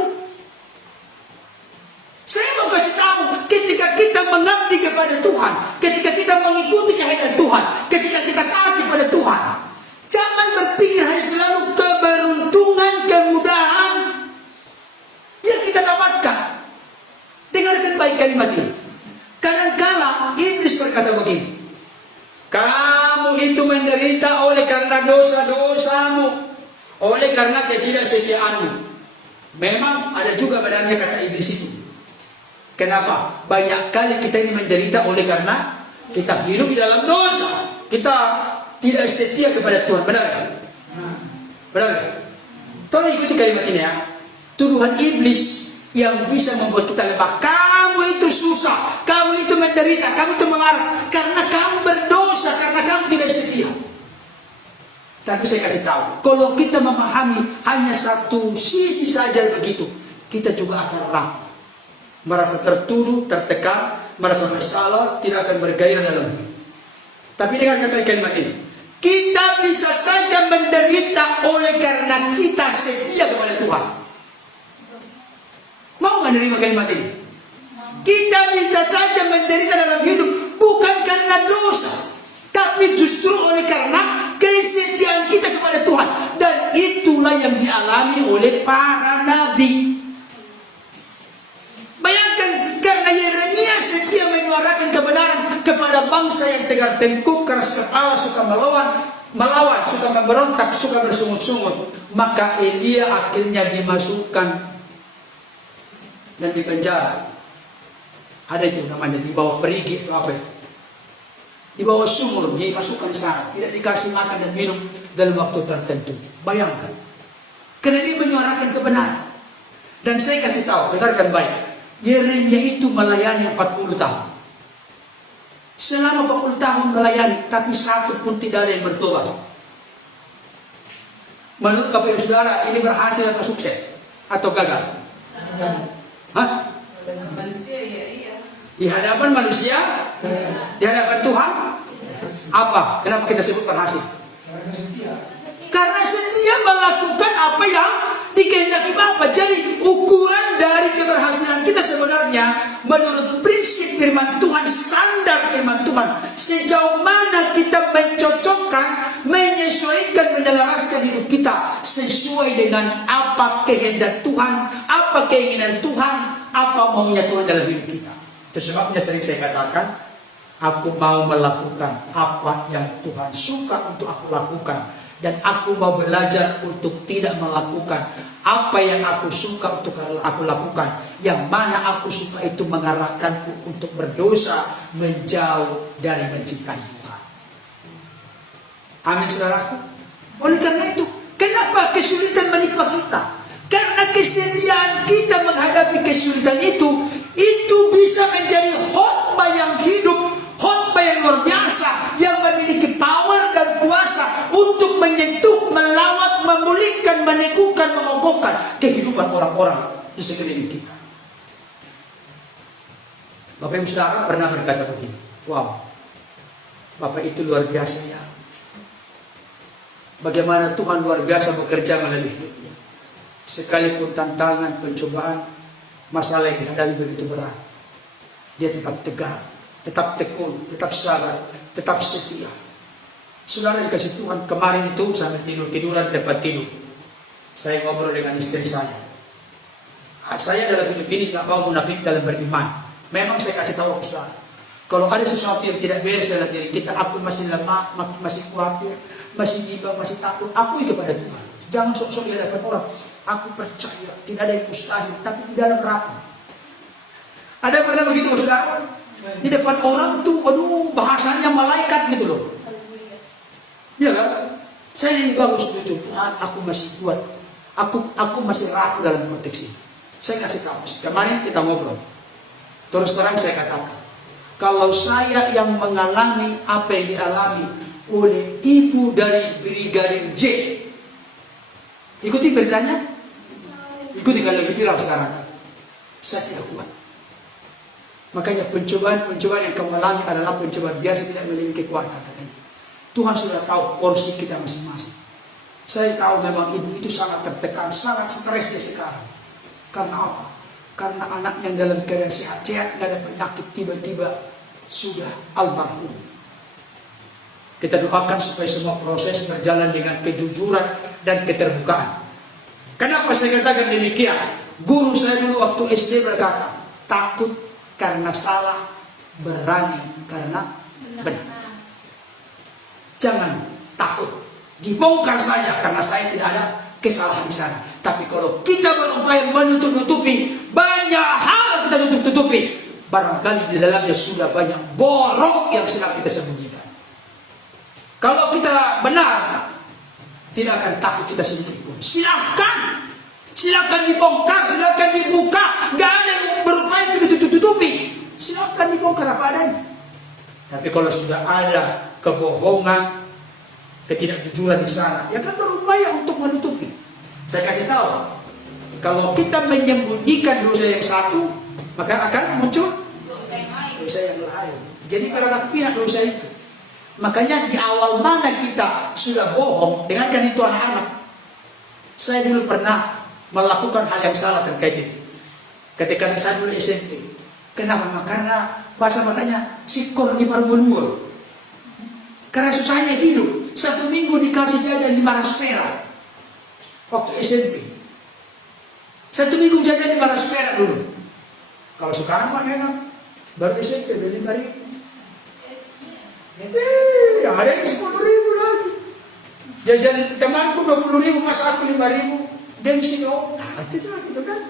Saya mau kasih tahu, ketika kita mengabdi kepada Tuhan, ketika kita mengikuti kehendak Tuhan, ketika kita taat kepada Tuhan, jangan berpikir hanya selalu keberuntungan, kemudahan yang kita dapatkan. Dengarkan baik kalimat ini. Kadang-kala iblis berkata begini, kamu itu menderita oleh karena dosa-dosamu, oleh karena ketidaksetiaanmu. Memang ada juga benarnya kata iblis itu. Kenapa? Banyak kali kita ini menderita oleh karena kita hidup di dalam dosa. Kita tidak setia kepada Tuhan. Benar kan? Benar kan? Tolong ikuti kalimat ini ya. Tuduhan iblis yang bisa membuat kita lemah. Kamu itu susah, kamu itu menderita, kamu itu mengarah karena kamu berdosa, karena kamu tidak setia. Tapi saya kasih tahu, kalau kita memahami hanya satu sisi saja begitu, kita juga akan rapuh, merasa tertuduh, tertekan, merasa bersalah, tidak akan bergairah dalam hidup. Tapi dengarkan kalimat ini, kita bisa saja menderita oleh karena kita setia kepada Tuhan. Mau nggak menerima kalimat ini? Kita bisa saja menderita dalam hidup bukan karena dosa, tapi justru oleh karena kesetiaan kita kepada Tuhan. Dan itulah yang dialami oleh para nabi. Bayangkan, karena Yeremia setia menyuarakan kebenaran kepada bangsa yang tegar tengkuk, keras kepala, suka melawan, suka memberontak, suka bersungut-sungut, maka Elia akhirnya dimasukkan dan dipenjara. Ada itu namanya dibawa perigi, apa itu? Dibawa sumur, dimasukkan sana, tidak dikasih makan dan minum dalam waktu tertentu. Bayangkan, karena dia menyuarakan kebenaran. Dan saya kasih tahu, dengarkan baik, Yeremia itu melayani 40 tahun. Selama 40 tahun melayani, tapi satu pun tidak ada yang bertobat. Menurut Bapak Ibu Saudara, ini berhasil atau sukses? Atau gagal? Hah? Manusia ya iya. Di hadapan manusia, di hadapan Tuhan, apa? Kenapa kita sebut berhasil? Karena setia melakukan apa yang dikehendaki Bapa. Jadi ukuran dari keberhasilan kita sebenarnya menurut prinsip firman Tuhan, standar firman Tuhan, sejauh mana kita mencocokkan, menyesuaikan, menyelaraskan hidup kita sesuai dengan apa kehendak Tuhan, apa keinginan Tuhan, apa maunya Tuhan dalam hidup kita. Itu sebabnya sering saya katakan, aku mau melakukan apa yang Tuhan suka untuk aku lakukan. Dan aku mau belajar untuk tidak melakukan apa yang aku suka untuk aku lakukan. Yang mana aku suka itu mengarahkanku untuk berdosa, menjauh dari mencintai Tuhan. Amin, saudaraku. Oleh karena itu, kenapa kesulitan menimpa kita? Karena kesediaan kita menghadapi kesulitan itu bisa menjadi khotbah yang hidup, khotbah yang luar biasa, yang memiliki power dan kuasa untuk menyentuh, melawat, memulihkan, meneguhkan, mengokohkan kehidupan orang-orang di sekeliling kita. Bapak Ibu Saudara pernah berkata begini, wow, Bapak itu luar biasa ya. Bagaimana Tuhan luar biasa bekerja melalui hidupnya. Sekalipun tantangan, pencobaan, masalah yang dihadapi begitu berat, dia tetap tegar, tetap tekun, tetap sabar, tetap setia. Saudara dikasih Tuhan, kemarin itu sampai tiduran tempat tidur, saya ngobrol dengan istri saya. Saya dalam hidup ini tidak mau munafik dalam beriman. Memang saya kasih tahu saudara, kalau ada sesuatu yang tidak beres dalam diri kita, aku masih lemah, masih khawatir, masih bimbang, masih takut, akui kepada Tuhan. Jangan sok-sok di hadapan orang. Aku percaya tidak ada yang mustahil, tapi di dalam rapi. Ada yang pernah begitu saudara? Di depan orang tuh, aduh, bahasanya malaikat gitu loh. Iya kan? Saya lebih bagus setuju. Tuhan, aku masih kuat. Aku masih rapuh dalam konteks ini. Saya kasih tahu. Kemarin kita ngobrol. Terus terang saya katakan, kalau saya yang mengalami apa yang dialami oleh ibu dari Brigadir J, ikuti beritanya. Ikuti kalau lagi viral sekarang. Saya tidak kuat. Makanya pencobaan-pencobaan yang kamu alami adalah pencobaan biasa, tidak memiliki kekuatan katanya. Tuhan sudah tahu porsi kita masing-masing. Saya tahu memang ibu itu sangat tertekan, sangat stres dia sekarang. Karena apa? Karena anak yang dalam keadaan sehat-sehat, tidak ada penyakit, tiba-tiba sudah almarhum. Kita doakan supaya semua proses berjalan dengan kejujuran dan keterbukaan. Kenapa saya katakan demikian? Guru saya dulu waktu SD berkata, takut karena salah, berani karena benar. Jangan takut, dibongkar saja karena saya tidak ada kesalahan di sana. Tapi kalau kita berupaya menutup-nutupi, banyak hal kita tutup-tutupi, barangkali di dalamnya sudah banyak borok yang sedang kita sembunyikan. Kalau kita benar, tidak akan takut kita sedikit pun. Silakan dibongkar, silakan dibuka. Gak ada yang berupaya kita tutup-tutupi. Silakan dibongkar apa adanya. Tapi kalau sudah ada kebohongan, ketidakjujuran di sana, ya kan berupaya untuk menutupi. Saya kasih tahu, kalau kita menyembunyikan dosa yang satu, maka akan muncul dosa yang lain. Jadi karena pindah dosa itu, makanya di awal mana kita sudah bohong, dengarkan itu anak-anak. Saya dulu pernah melakukan hal yang salah terkait itu. Ketika saya dulu SMP. Kenapa? Karena bahasa makanya sikor di parbolua. Karena susahnya hidup. 1 minggu dikasih jajan 500 perak. Waktu SMP. 1 minggu jajan 500 perak dulu. Kalau sekarang mah enak. Baru SMP beli 5.000. Ada yang 10.000 lagi. Jajan temanku 20.000, masa aku 5.000. Gengsi dong. Nah, gitu kan.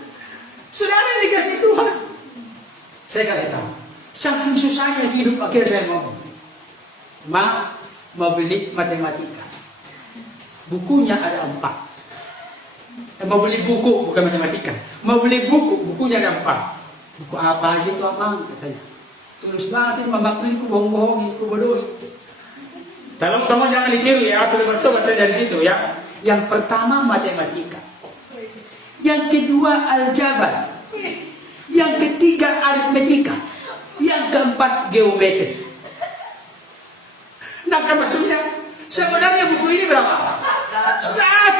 Saudara yang dikasih Tuhan. Saya kasih tahu. Saking susahnya hidup, akhirnya saya ngomong. Mau beli matematika. Bukunya ada 4. Mau beli buku, bukan matematika. Mau beli buku, bukunya ada 4. Buku apa sih itu abang? Katanya. Tulus banget, Mbak ini ku bohong-bohongin, ku bodohin. Tolong teman jangan ditiru ya, sudah bertobat saya dari situ ya. Yang pertama matematika. Yang kedua aljabar. Yang ketiga aritmetika. Yang keempat geometri. Nah kan maksudnya, sebenarnya buku ini berapa? 1.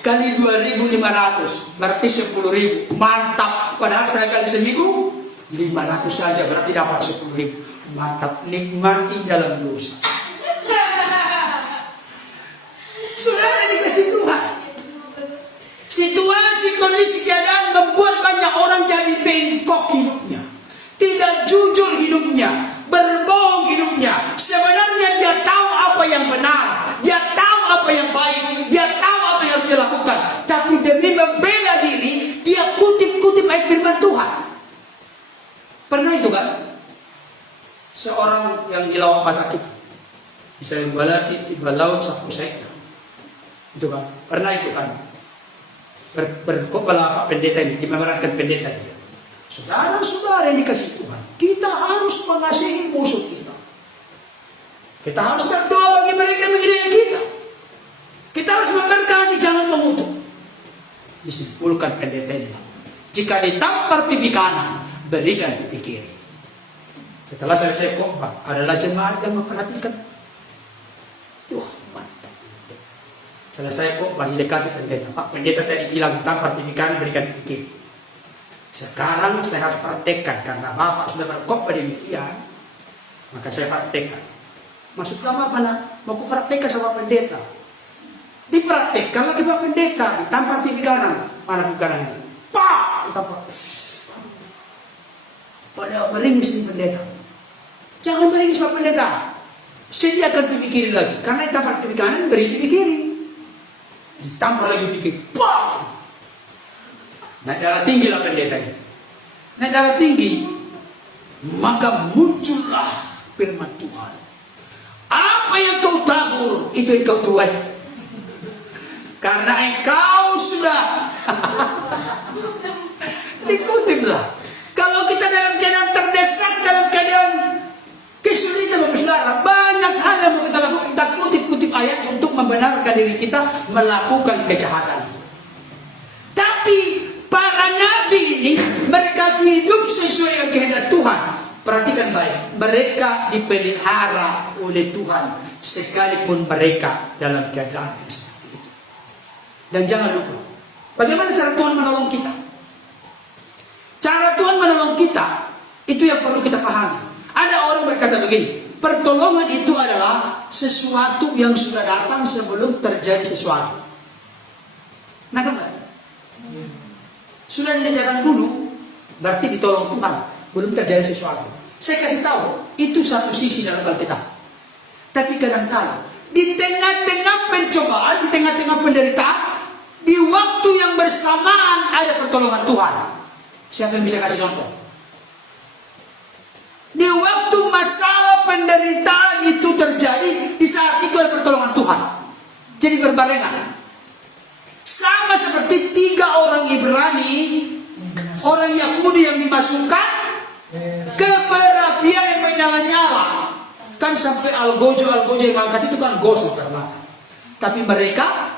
kali 2.500 berarti 10.000. Mantap. Padahal saya kali seminggu 500 saja berarti dapat 10.000. Mantap. Nikmati dalam dosa. Saudara dikasih Tuhan. Situasi kondisi keadaan membuat banyak orang jadi bengkok hidupnya, tidak jujur hidupnya, berbohong hidupnya. Sebenarnya dia tahu apa yang benar, dia tahu apa yang baik, dia tahu apa yang harus dilakukan, tapi demi membela diri dia kutip-kutip ayat firman Tuhan. Pernah itu kan? Seorang yang di Lawang Pataki bisa membalati tiba laut sapu sektor. Itu kan? Pernah itu kan? Berkopala pendeta ini, dimemerankan pendeta dia. Saudara-saudara yang dikasih Tuhan, kita harus mengasihi musuh kita. Kita harus berdoa bagi mereka yang menghina kita. Kita harus memberkati, jangan mengutuk. Disimpulkan pendeta ini, jika ditampar pipi kanan, berikan pipi kiri. Setelah selesai khotbah, adalah jemaat yang memperhatikan. Selesai kok bagi dekati pendeta. Pak pendeta tadi bilang tampar pipi kanan berikan pipi kiri. Sekarang saya harus praktekkan karena Bapak sudah berkhotbah demikian, maka saya praktekkan. Maksud kamu apa nak? Mau ku praktekkan sama pendeta. Dipraktekkan lagi Pak pendeta, ditampar pipi kanan. Mana pipi kanan ini? Pak! Ditampar. Pada meringis ini pendeta. Jangan meringis Pak pendeta. Sediakan pipi kiri lagi. Karena ditampar pipi kanan, beri pipi kiri. Ditambah lagi pikir, bang! Naik darah tinggi lah pendeta ini. Naik darah tinggi, maka muncullah firman Tuhan. Apa yang kau tabur, itu yang kau tuai. Karena engkau sudah dikutiplah. Kalau kita dalam keadaan terdesak, dalam keadaan kesulitan, saudara, banyak hal yang mau kita lakukan. Kita kutip-kutip ayat untuk membenarkan diri kita melakukan kejahatan. Tapi para nabi ini, mereka hidup sesuai dengan kehendak Tuhan. Perhatikan baik, mereka dipelihara oleh Tuhan sekalipun mereka dalam keadaan yang seperti itu. Dan jangan lupa, bagaimana cara Tuhan menolong kita? Cara Tuhan menolong kita, itu yang perlu kita pahami. Ada orang berkata begini, pertolongan itu adalah sesuatu yang sudah datang sebelum terjadi sesuatu. Nah kan? Sudah datang dulu, berarti ditolong Tuhan, belum terjadi sesuatu. Saya kasih tahu, itu satu sisi dalam Alkitab. Tapi kadang-kadang di tengah-tengah pencobaan, di tengah-tengah penderitaan, di waktu yang bersamaan ada pertolongan Tuhan. Siapa yang bisa kasih contoh? Di waktu masalah penderitaan itu terjadi, di saat itu ada pertolongan Tuhan. Jadi berbarengan. Sama seperti 3 orang Ibrani, orang Yahudi yang dimasukkan ke perapian yang menyala-nyala. Kan sampai algojo yang mengangkat itu kan gosok terbakar. Tapi mereka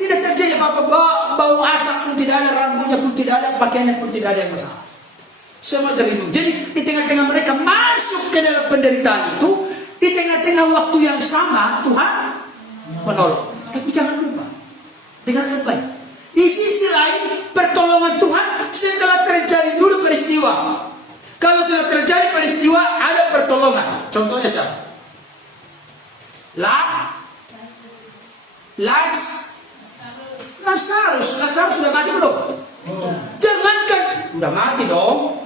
tidak terjadi apa-apa, bau asap pun tidak ada, rambutnya pun tidak ada, pakaiannya pun tidak ada yang masalah. Semua terlindung. Jadi di tengah-tengah mereka masuk ke dalam penderitaan itu, di tengah-tengah waktu yang sama Tuhan menolong. Tapi jangan lupa, dengarkan baik. Di sisi lain pertolongan Tuhan setelah terjadi dulu peristiwa. Kalau sudah terjadi peristiwa ada pertolongan. Contohnya siapa? Lazarus sudah mati belum? Jangankan sudah mati dong.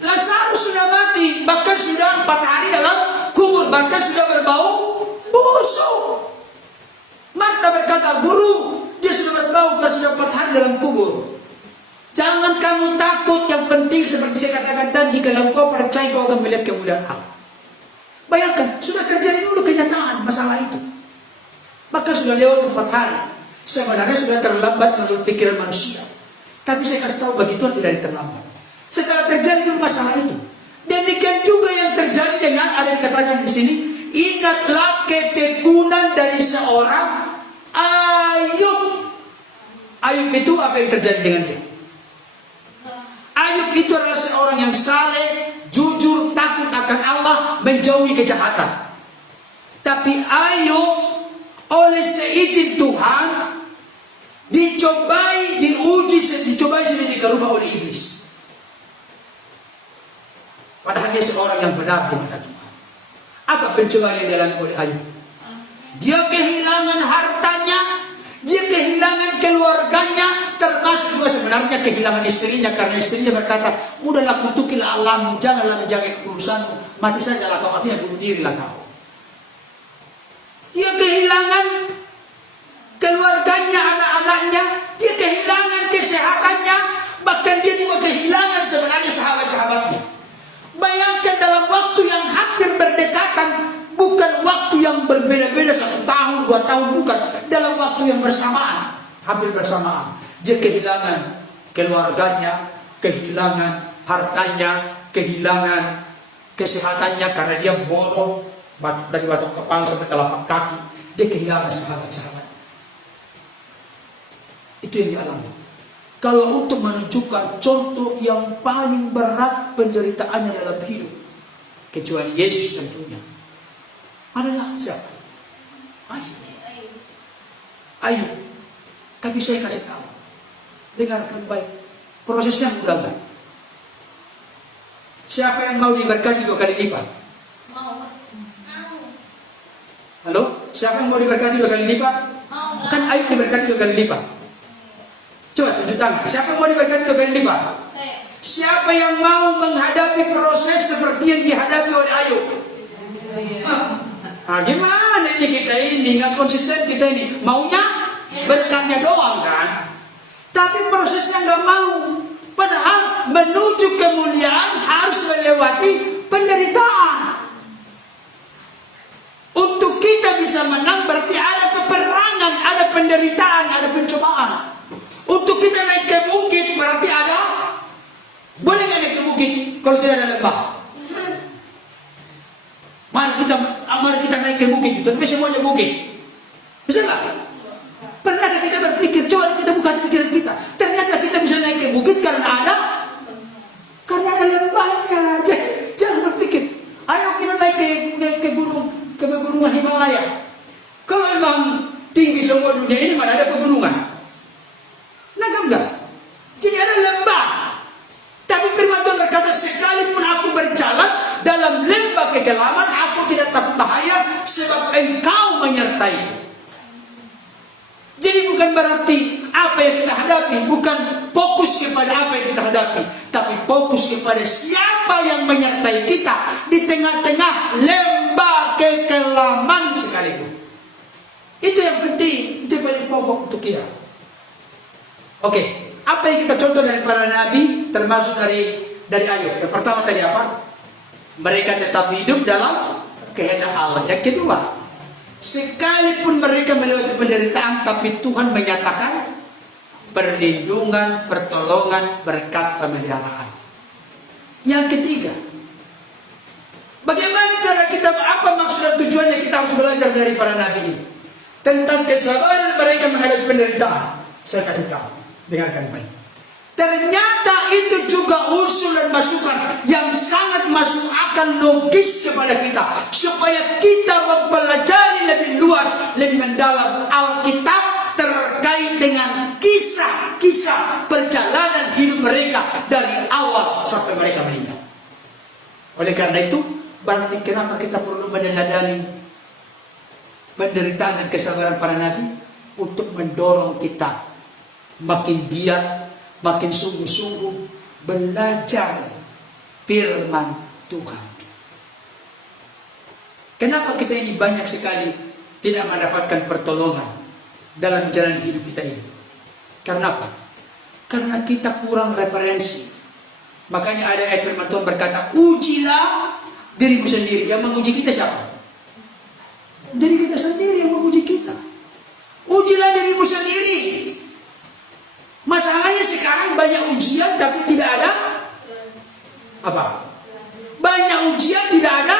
Lazarus sudah mati, bahkan sudah 4 hari dalam kubur, bahkan sudah berbau busuk. Marta berkata, guru, dia sudah berbau karena sudah 4 hari dalam kubur. Jangan kamu takut, yang penting seperti saya katakan tadi, jika engkau percaya kau akan melihat kemuliaan Allah. Bayangkan, sudah terjadi dulu kenyataan masalah itu. Maka sudah lewat 4 hari. Sebenarnya sudah terlambat menurut pikiran manusia. Tapi saya kasih tahu bagi Tuhan tidak terlambat. Setelah terjadi dulu masalah itu. Demikian juga yang terjadi dengan, ada dikatakan di sini, ingatlah ketekunan dari seorang Ayub. Ayub itu apa yang terjadi dengan dia? Ayub itu adalah seorang yang saleh, jujur, takut akan Allah, menjauhi kejahatan. Tapi Ayub oleh seizin Tuhan dicobai, dicobai sedemikian rupa oleh iblis. Padahal dia seorang yang benar di mata Tuhan. Apa pencobaan yang dialami oleh Ayub? Dia kehilangan hartanya, dia kehilangan keluarganya, termasuk juga sebenarnya kehilangan istrinya, karena istrinya berkata, "Udahlah, kutukilah Allahmu, janganlah menjaga kekudusanmu, mati sajalah kau, artinya bunuh dirilah kau." Dia kehilangan keluarganya, anak-anaknya, dia kehilangan kesehatannya, bahkan dia juga kehilangan sebenarnya sahabat-sahabatnya. Bayangkan dalam waktu yang hampir berdekatan, bukan waktu yang berbeda-beda 1 tahun, 2 tahun, bukan. Dalam waktu yang bersamaan, hampir bersamaan. Dia kehilangan keluarganya, kehilangan hartanya, kehilangan kesehatannya karena dia bolong dari batok kepala sampai telapak kaki. Dia kehilangan sahabat-sahabat. Itu yang dialami. Kalau untuk menunjukkan contoh yang paling berat penderitaannya dalam hidup, kecuali Yesus tentunya, adalah siapa? Ayub. Tapi saya kasih tahu, dengarkan baik, prosesnya mudah enggak? Siapa yang mau diberkati 2 kali lipat? Halo? Siapa yang mau diberkati 2 kali lipat? Kan Ayub diberkati 2 kali lipat. Coba tunjuk tangan. Siapa yang mau diberkati 2 kali lipat? Siapa yang mau menghadapi proses seperti yang dihadapi oleh Ayub? Gimana ini kita ini? Nggak konsisten kita ini. Maunya berkatnya doang kan? Tapi prosesnya nggak mau. Padahal menuju kemuliaan harus melewati penderitaan. Untuk kita bisa menang berarti ada peperangan, ada penderitaan, ada pencobaan. Untuk kita naik ke bukit berarti ada. Boleh nggak naik ke bukit kalau tidak ada lembah? Mari kita naik ke bukit itu, tapi semuanya bukit. Bisa nggak? Pernah kita berpikir, coba kita buka pikiran kita. Ternyata kita bisa naik ke bukit karena ada lembahnya. Jangan berpikir, ayo kita naik ke pegunungan Himalaya. Kalau memang tinggi semua dunia ini, mana ada pegunungan? Enggak. Jadi ada lembah. Tapi firman Tuhan berkata, sekalipun aku berjalan dalam lembah kekelaman, aku tidak takut bahaya, sebab Engkau menyertai. Jadi bukan berarti apa yang kita hadapi, bukan fokus kepada apa yang kita hadapi, tapi fokus kepada siapa yang menyertai kita di tengah-tengah lembah kekelaman sekalipun. Itu yang penting, itu yang paling pokok untuk kita. Oke, apa yang kita contoh dari para nabi, termasuk dari Ayub? Yang pertama tadi apa? Mereka tetap hidup dalam kehendak Allah. Yang kedua, sekalipun mereka melewati penderitaan, tapi Tuhan menyatakan perlindungan, pertolongan, berkat pemeliharaan. Yang ketiga, bagaimana cara kita, apa maksud dan tujuannya kita harus belajar dari para nabi ini? Tentang kesabaran mereka menghadapi penderitaan. Saya kasih tahu. Dengarkan baik. Ternyata itu juga usul dan masukan yang sangat masuk akal, logis kepada kita, supaya kita mempelajari lebih luas, lebih mendalam Alkitab terkait dengan kisah-kisah perjalanan hidup mereka dari awal sampai mereka meninggal. Oleh karena itu, berarti kenapa kita perlu meneladani penderitaan dan kesabaran para nabi? Untuk mendorong kita makin giat, makin sungguh-sungguh belajar firman Tuhan. Kenapa kita ini banyak sekali tidak mendapatkan pertolongan dalam jalan hidup kita ini? Karena apa? Karena kita kurang referensi. Makanya ada ayat firman Tuhan berkata, ujilah dirimu sendiri. Yang menguji kita siapa? Diri kita sendiri yang menguji kita. Ujilah dirimu sendiri. Masalahnya sekarang banyak ujian tapi tidak ada apa? Banyak ujian tidak ada,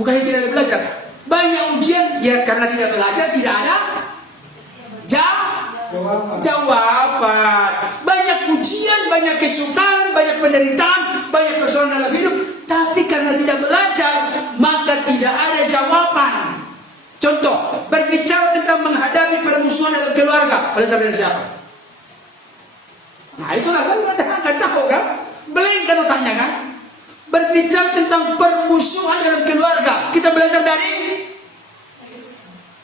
bukannya tidak ada belajar. Banyak ujian ya karena tidak belajar, tidak ada jawaban. Banyak ujian, banyak kesukaran, banyak penderitaan, banyak persoalan dalam hidup, tapi karena tidak belajar maka tidak ada jawaban. Contoh, berbicara tentang menghadapi permusuhan dalam keluarga. siapa? Belajar dari siapa? Nah itulah kan nggak tahu kan? Blank kan otaknya kan? Berbicara tentang permusuhan dalam keluarga, kita belajar dari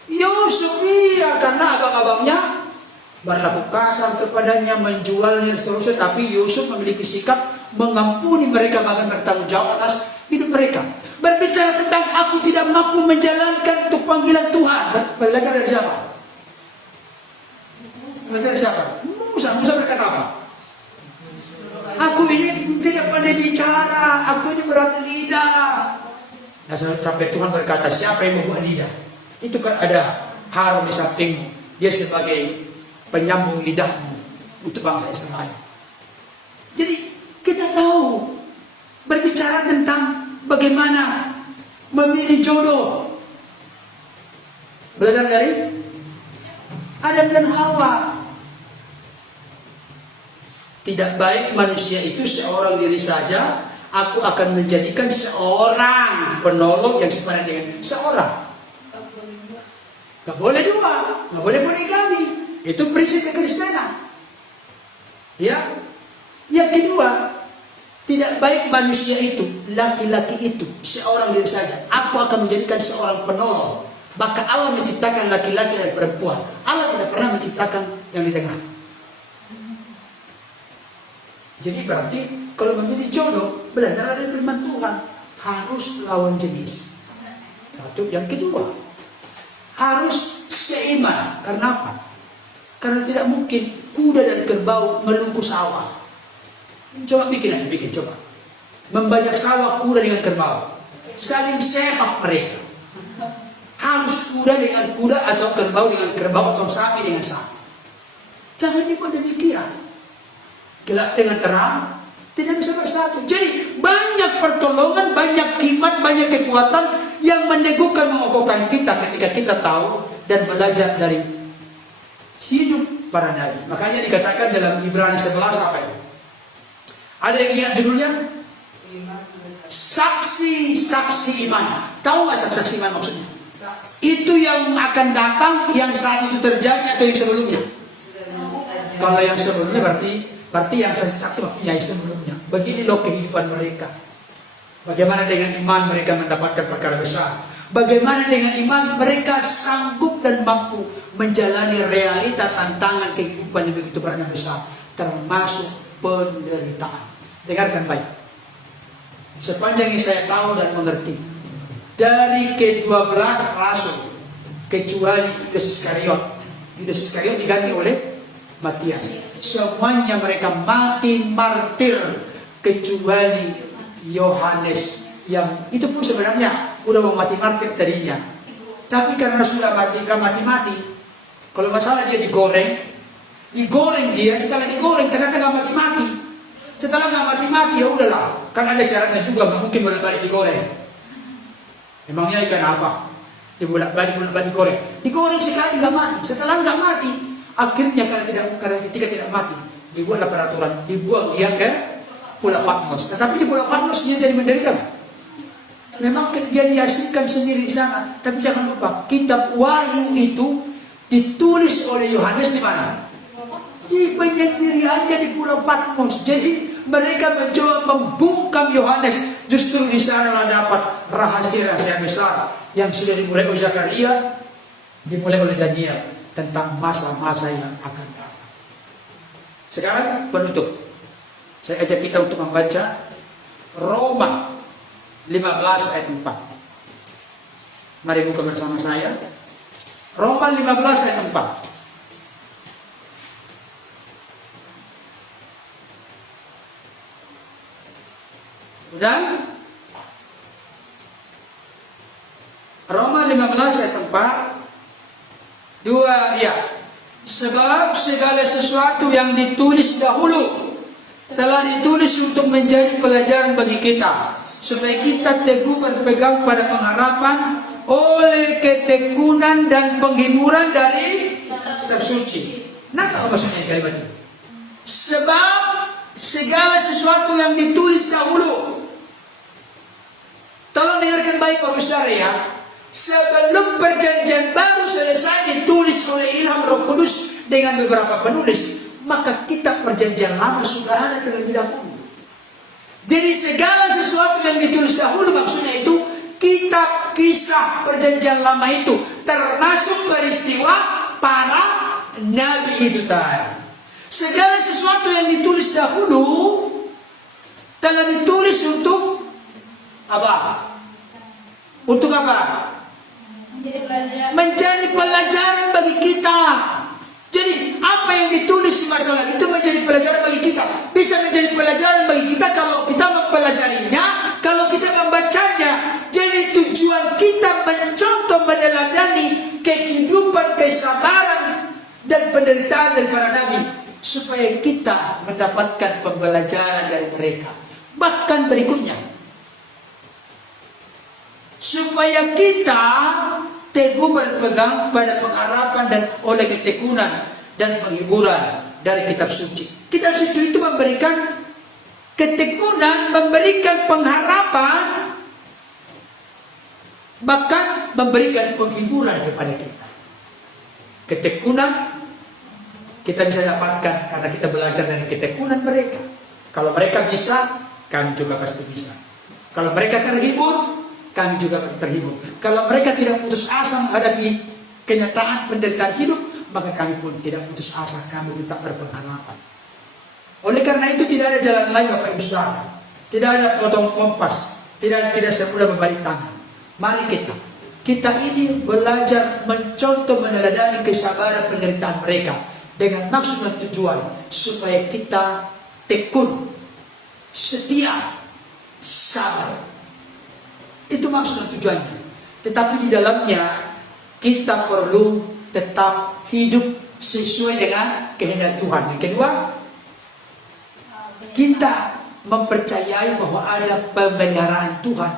Yusuf. Iya, karena abang-abangnya berlaku kasar kepadanya, menjualnya dan seterusnya. Tapi Yusuf memiliki sikap mengampuni mereka, bahkan bertanggung jawab atas hidup mereka. Berbicara tentang aku tidak mampu menjalankan untuk panggilan Tuhan, belajar dari siapa? Belajar dari siapa? Musa berkata apa? Aku ini tidak pandai bicara, aku ini berat lidah. Nah, sampai Tuhan berkata, siapa yang membuat lidah? Itu kan ada Harun di sampingmu, dia sebagai penyambung lidahmu untuk bangsa Israel. Jadi kita tahu berbicara tentang bagaimana memilih jodoh. Belajar dari Adam dan Hawa. Tidak baik manusia itu seorang diri saja. Aku akan menjadikan seorang penolong yang sepadan dengan seorang. Gak boleh dua, gak boleh poligami. Itu prinsip kekristenan. Ya. Yang kedua, tidak baik manusia itu, laki-laki itu, seorang diri saja. Aku akan menjadikan seorang penolong. Maka Allah menciptakan laki-laki dan perempuan. Allah tidak pernah menciptakan yang di tengah. Jadi berarti kalau memilih jodoh, belajar dari firman Tuhan, harus lawan jenis. Satu, yang kedua, harus seiman. Karena apa? Karena tidak mungkin kuda dan kerbau melungkuh sawah. Coba bikin coba. Membajak sawah kuda dengan kerbau, saling sepak mereka. Harus kuda dengan kuda atau kerbau dengan kerbau atau sapi dengan sapi. Jangan dibuat demikian. Gelap dengan terang tidak bisa bersatu. Jadi banyak pertolongan, banyak hikmat, banyak kekuatan yang meneguhkan, mengokohkan kita ketika kita tahu dan belajar dari hidup para nabi. Makanya dikatakan dalam Ibrani 11 apa itu? Ada yang ingat judulnya? Saksi-saksi iman. Tahu nggak saksi iman maksudnya? Itu yang akan datang, yang saat itu terjadi atau yang sebelumnya? Kalau yang sebelumnya berarti yang saksi maksudnya yang sebelumnya. Begini loh kehidupan mereka. Bagaimana dengan iman mereka mendapatkan perkara besar. Bagaimana dengan iman mereka sanggup dan mampu menjalani realita tantangan kehidupan yang begitu berat dan besar, termasuk penderitaan. Dengarkan baik. Sepanjang yang saya tahu dan mengerti, dari ke-12 rasul kecuali Yudas Iskariot diganti oleh Matias. Semuanya mereka mati martir kecuali Yohanes, yang itu pun sebenarnya udah mau mati martir tadinya. Tapi karena sudah mati, kalau nggak salah dia digoreng dia. Setelah digoreng ternyata nggak mati. Setelah nggak mati ya udahlah, kan ada syaratnya juga, nggak mungkin bolak-balik digoreng. Emangnya ikan apa? Dibolak-balik digoreng. Digoreng sekali nggak mati. Setelah nggak mati, akhirnya ketika tidak mati, dibuatlah peraturan, dibuang dia ke Pulau Patmos. Tetapi di Pulau Patmos dia jadi menderita. Memang dia dihasilkan sendiri di sana. Tapi jangan lupa, kitab Wahyu itu ditulis oleh Yohanes di mana? Di penyendiriannya di Pulau Patmos. Jadi mereka mencoba membungkam Yohanes. Justru di sana dapat rahasia-rahasia besar yang sudah dimulai oleh Zakaria, dimulai oleh Daniel, tentang masa-masa yang akan datang. Sekarang penutup. Saya ajak kita untuk membaca Roma 15 ayat 4. Mari buka bersama saya. Roma 15 ayat 4. Dan Roma 15 ayat 4. Dua, ya. Sebab segala sesuatu yang ditulis dahulu telah ditulis untuk menjadi pelajaran bagi kita, supaya kita teguh berpegang pada pengharapan oleh ketekunan dan penghiburan dari kitab suci. Nah, apa maksudnya kalimat ini? Sebab segala sesuatu yang ditulis dahulu. Tolong dengarkan baik Bapak Saudara ya. sebelum perjanjian baru selesai ditulis oleh ilham Roh Kudus dengan beberapa penulis, maka kitab perjanjian lama sudah ada terlebih dahulu. Jadi segala sesuatu yang ditulis dahulu, maksudnya itu kitab kisah perjanjian lama itu, termasuk peristiwa para nabi itu tadi. Segala sesuatu yang ditulis dahulu telah ditulis untuk apa? Untuk apa? Menjadi pelajaran bagi kita. Jadi apa yang ditulis di masa lalu itu menjadi pelajaran bagi kita. Bisa menjadi pelajaran bagi kita kalau kita mempelajarinya, kalau kita membacanya. Jadi tujuan kita mencontoh, meneladani kehidupan, kesabaran dan penderitaan dari para nabi, supaya kita mendapatkan pembelajaran dari mereka. Bahkan berikutnya, supaya kita teguh berpegang pada pengharapan dan oleh ketekunan dan penghiburan dari kitab suci. Kitab suci itu memberikan ketekunan, memberikan pengharapan, bahkan memberikan penghiburan kepada kita. Ketekunan kita bisa dapatkan karena kita belajar dari ketekunan mereka. Kalau mereka bisa, kami juga pasti bisa. Kalau mereka terhibur, kami juga terhibur. Kalau mereka tidak putus asa menghadapi kenyataan penderitaan hidup, maka kami pun tidak putus asa, kami tetap berpengharapan. Oleh karena itu tidak ada jalan lain Bapak Ibu Saudara. Tidak ada potong kompas, tidak semudah membalik tangan. Mari kita ini belajar mencontoh, meneladani kesabaran penderitaan mereka dengan maksud dan tujuan supaya kita tekun, setia, sabar. Itu maksud dan tujuannya. Tetapi di dalamnya kita perlu tetap hidup sesuai dengan kehendak Tuhan. Yang kedua, kita mempercayai bahwa ada pemeliharaan Tuhan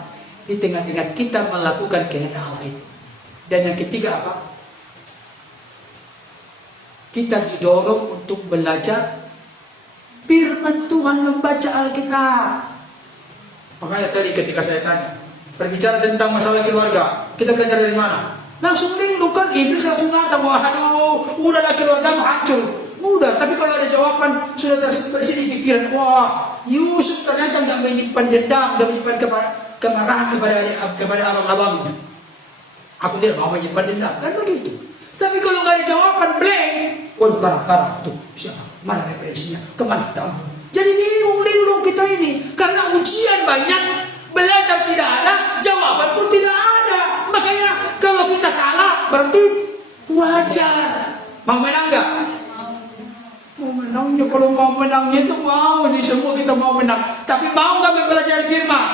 di tengah-tengah kita melakukan kehendak Allah itu. Dan yang ketiga apa? Kita didorong untuk belajar firman Tuhan, membaca Alkitab. Makanya tadi ketika saya tanya, berbicara tentang masalah keluarga, kita belajar dari mana? Langsung lindu kan, iblis langsung datang, waduh, udahlah keluargamu hancur. Mudah, tapi kalau ada jawaban sudah terbersih di pikiran, wah, Yusuf ternyata nggak menyimpan dendam, nggak menyimpan kemarahan kepada abang-abangnya. Aku tidak mau menyimpan dendam, kan begitu. Tapi kalau nggak ada jawaban, blank, waduh, karang-karang tuh, siapa? Mana referensinya? Kemana tahu? Jadi linglung kita ini, karena ujian banyak. Belajar tidak ada, jawaban pun tidak ada. Makanya kalau kita kalah berarti wajar. Mau menang nggak? Mau menangnya, kalau mau menangnya itu mau. Ini semua kita mau menang. Tapi mau nggak mempelajari firman?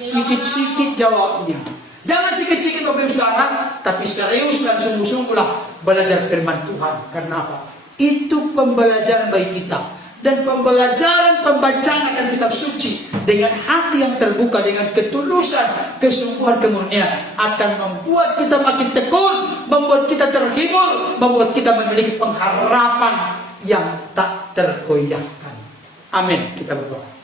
Sikit-sikit jawabnya. Jangan sikit-sikit Bapak Ibu Saudara, tapi serius dan sungguh-sungguhlah belajar firman Tuhan. Karena apa? Itu pembelajaran bagi kita. Dan pembelajaran pembacaan akan kitab suci dengan hati yang terbuka, dengan ketulusan, kesungguhan, kemurnian akan membuat kita makin tekun, membuat kita terhibur, membuat kita memiliki pengharapan yang tak tergoyahkan. Amin. Kita berdoa.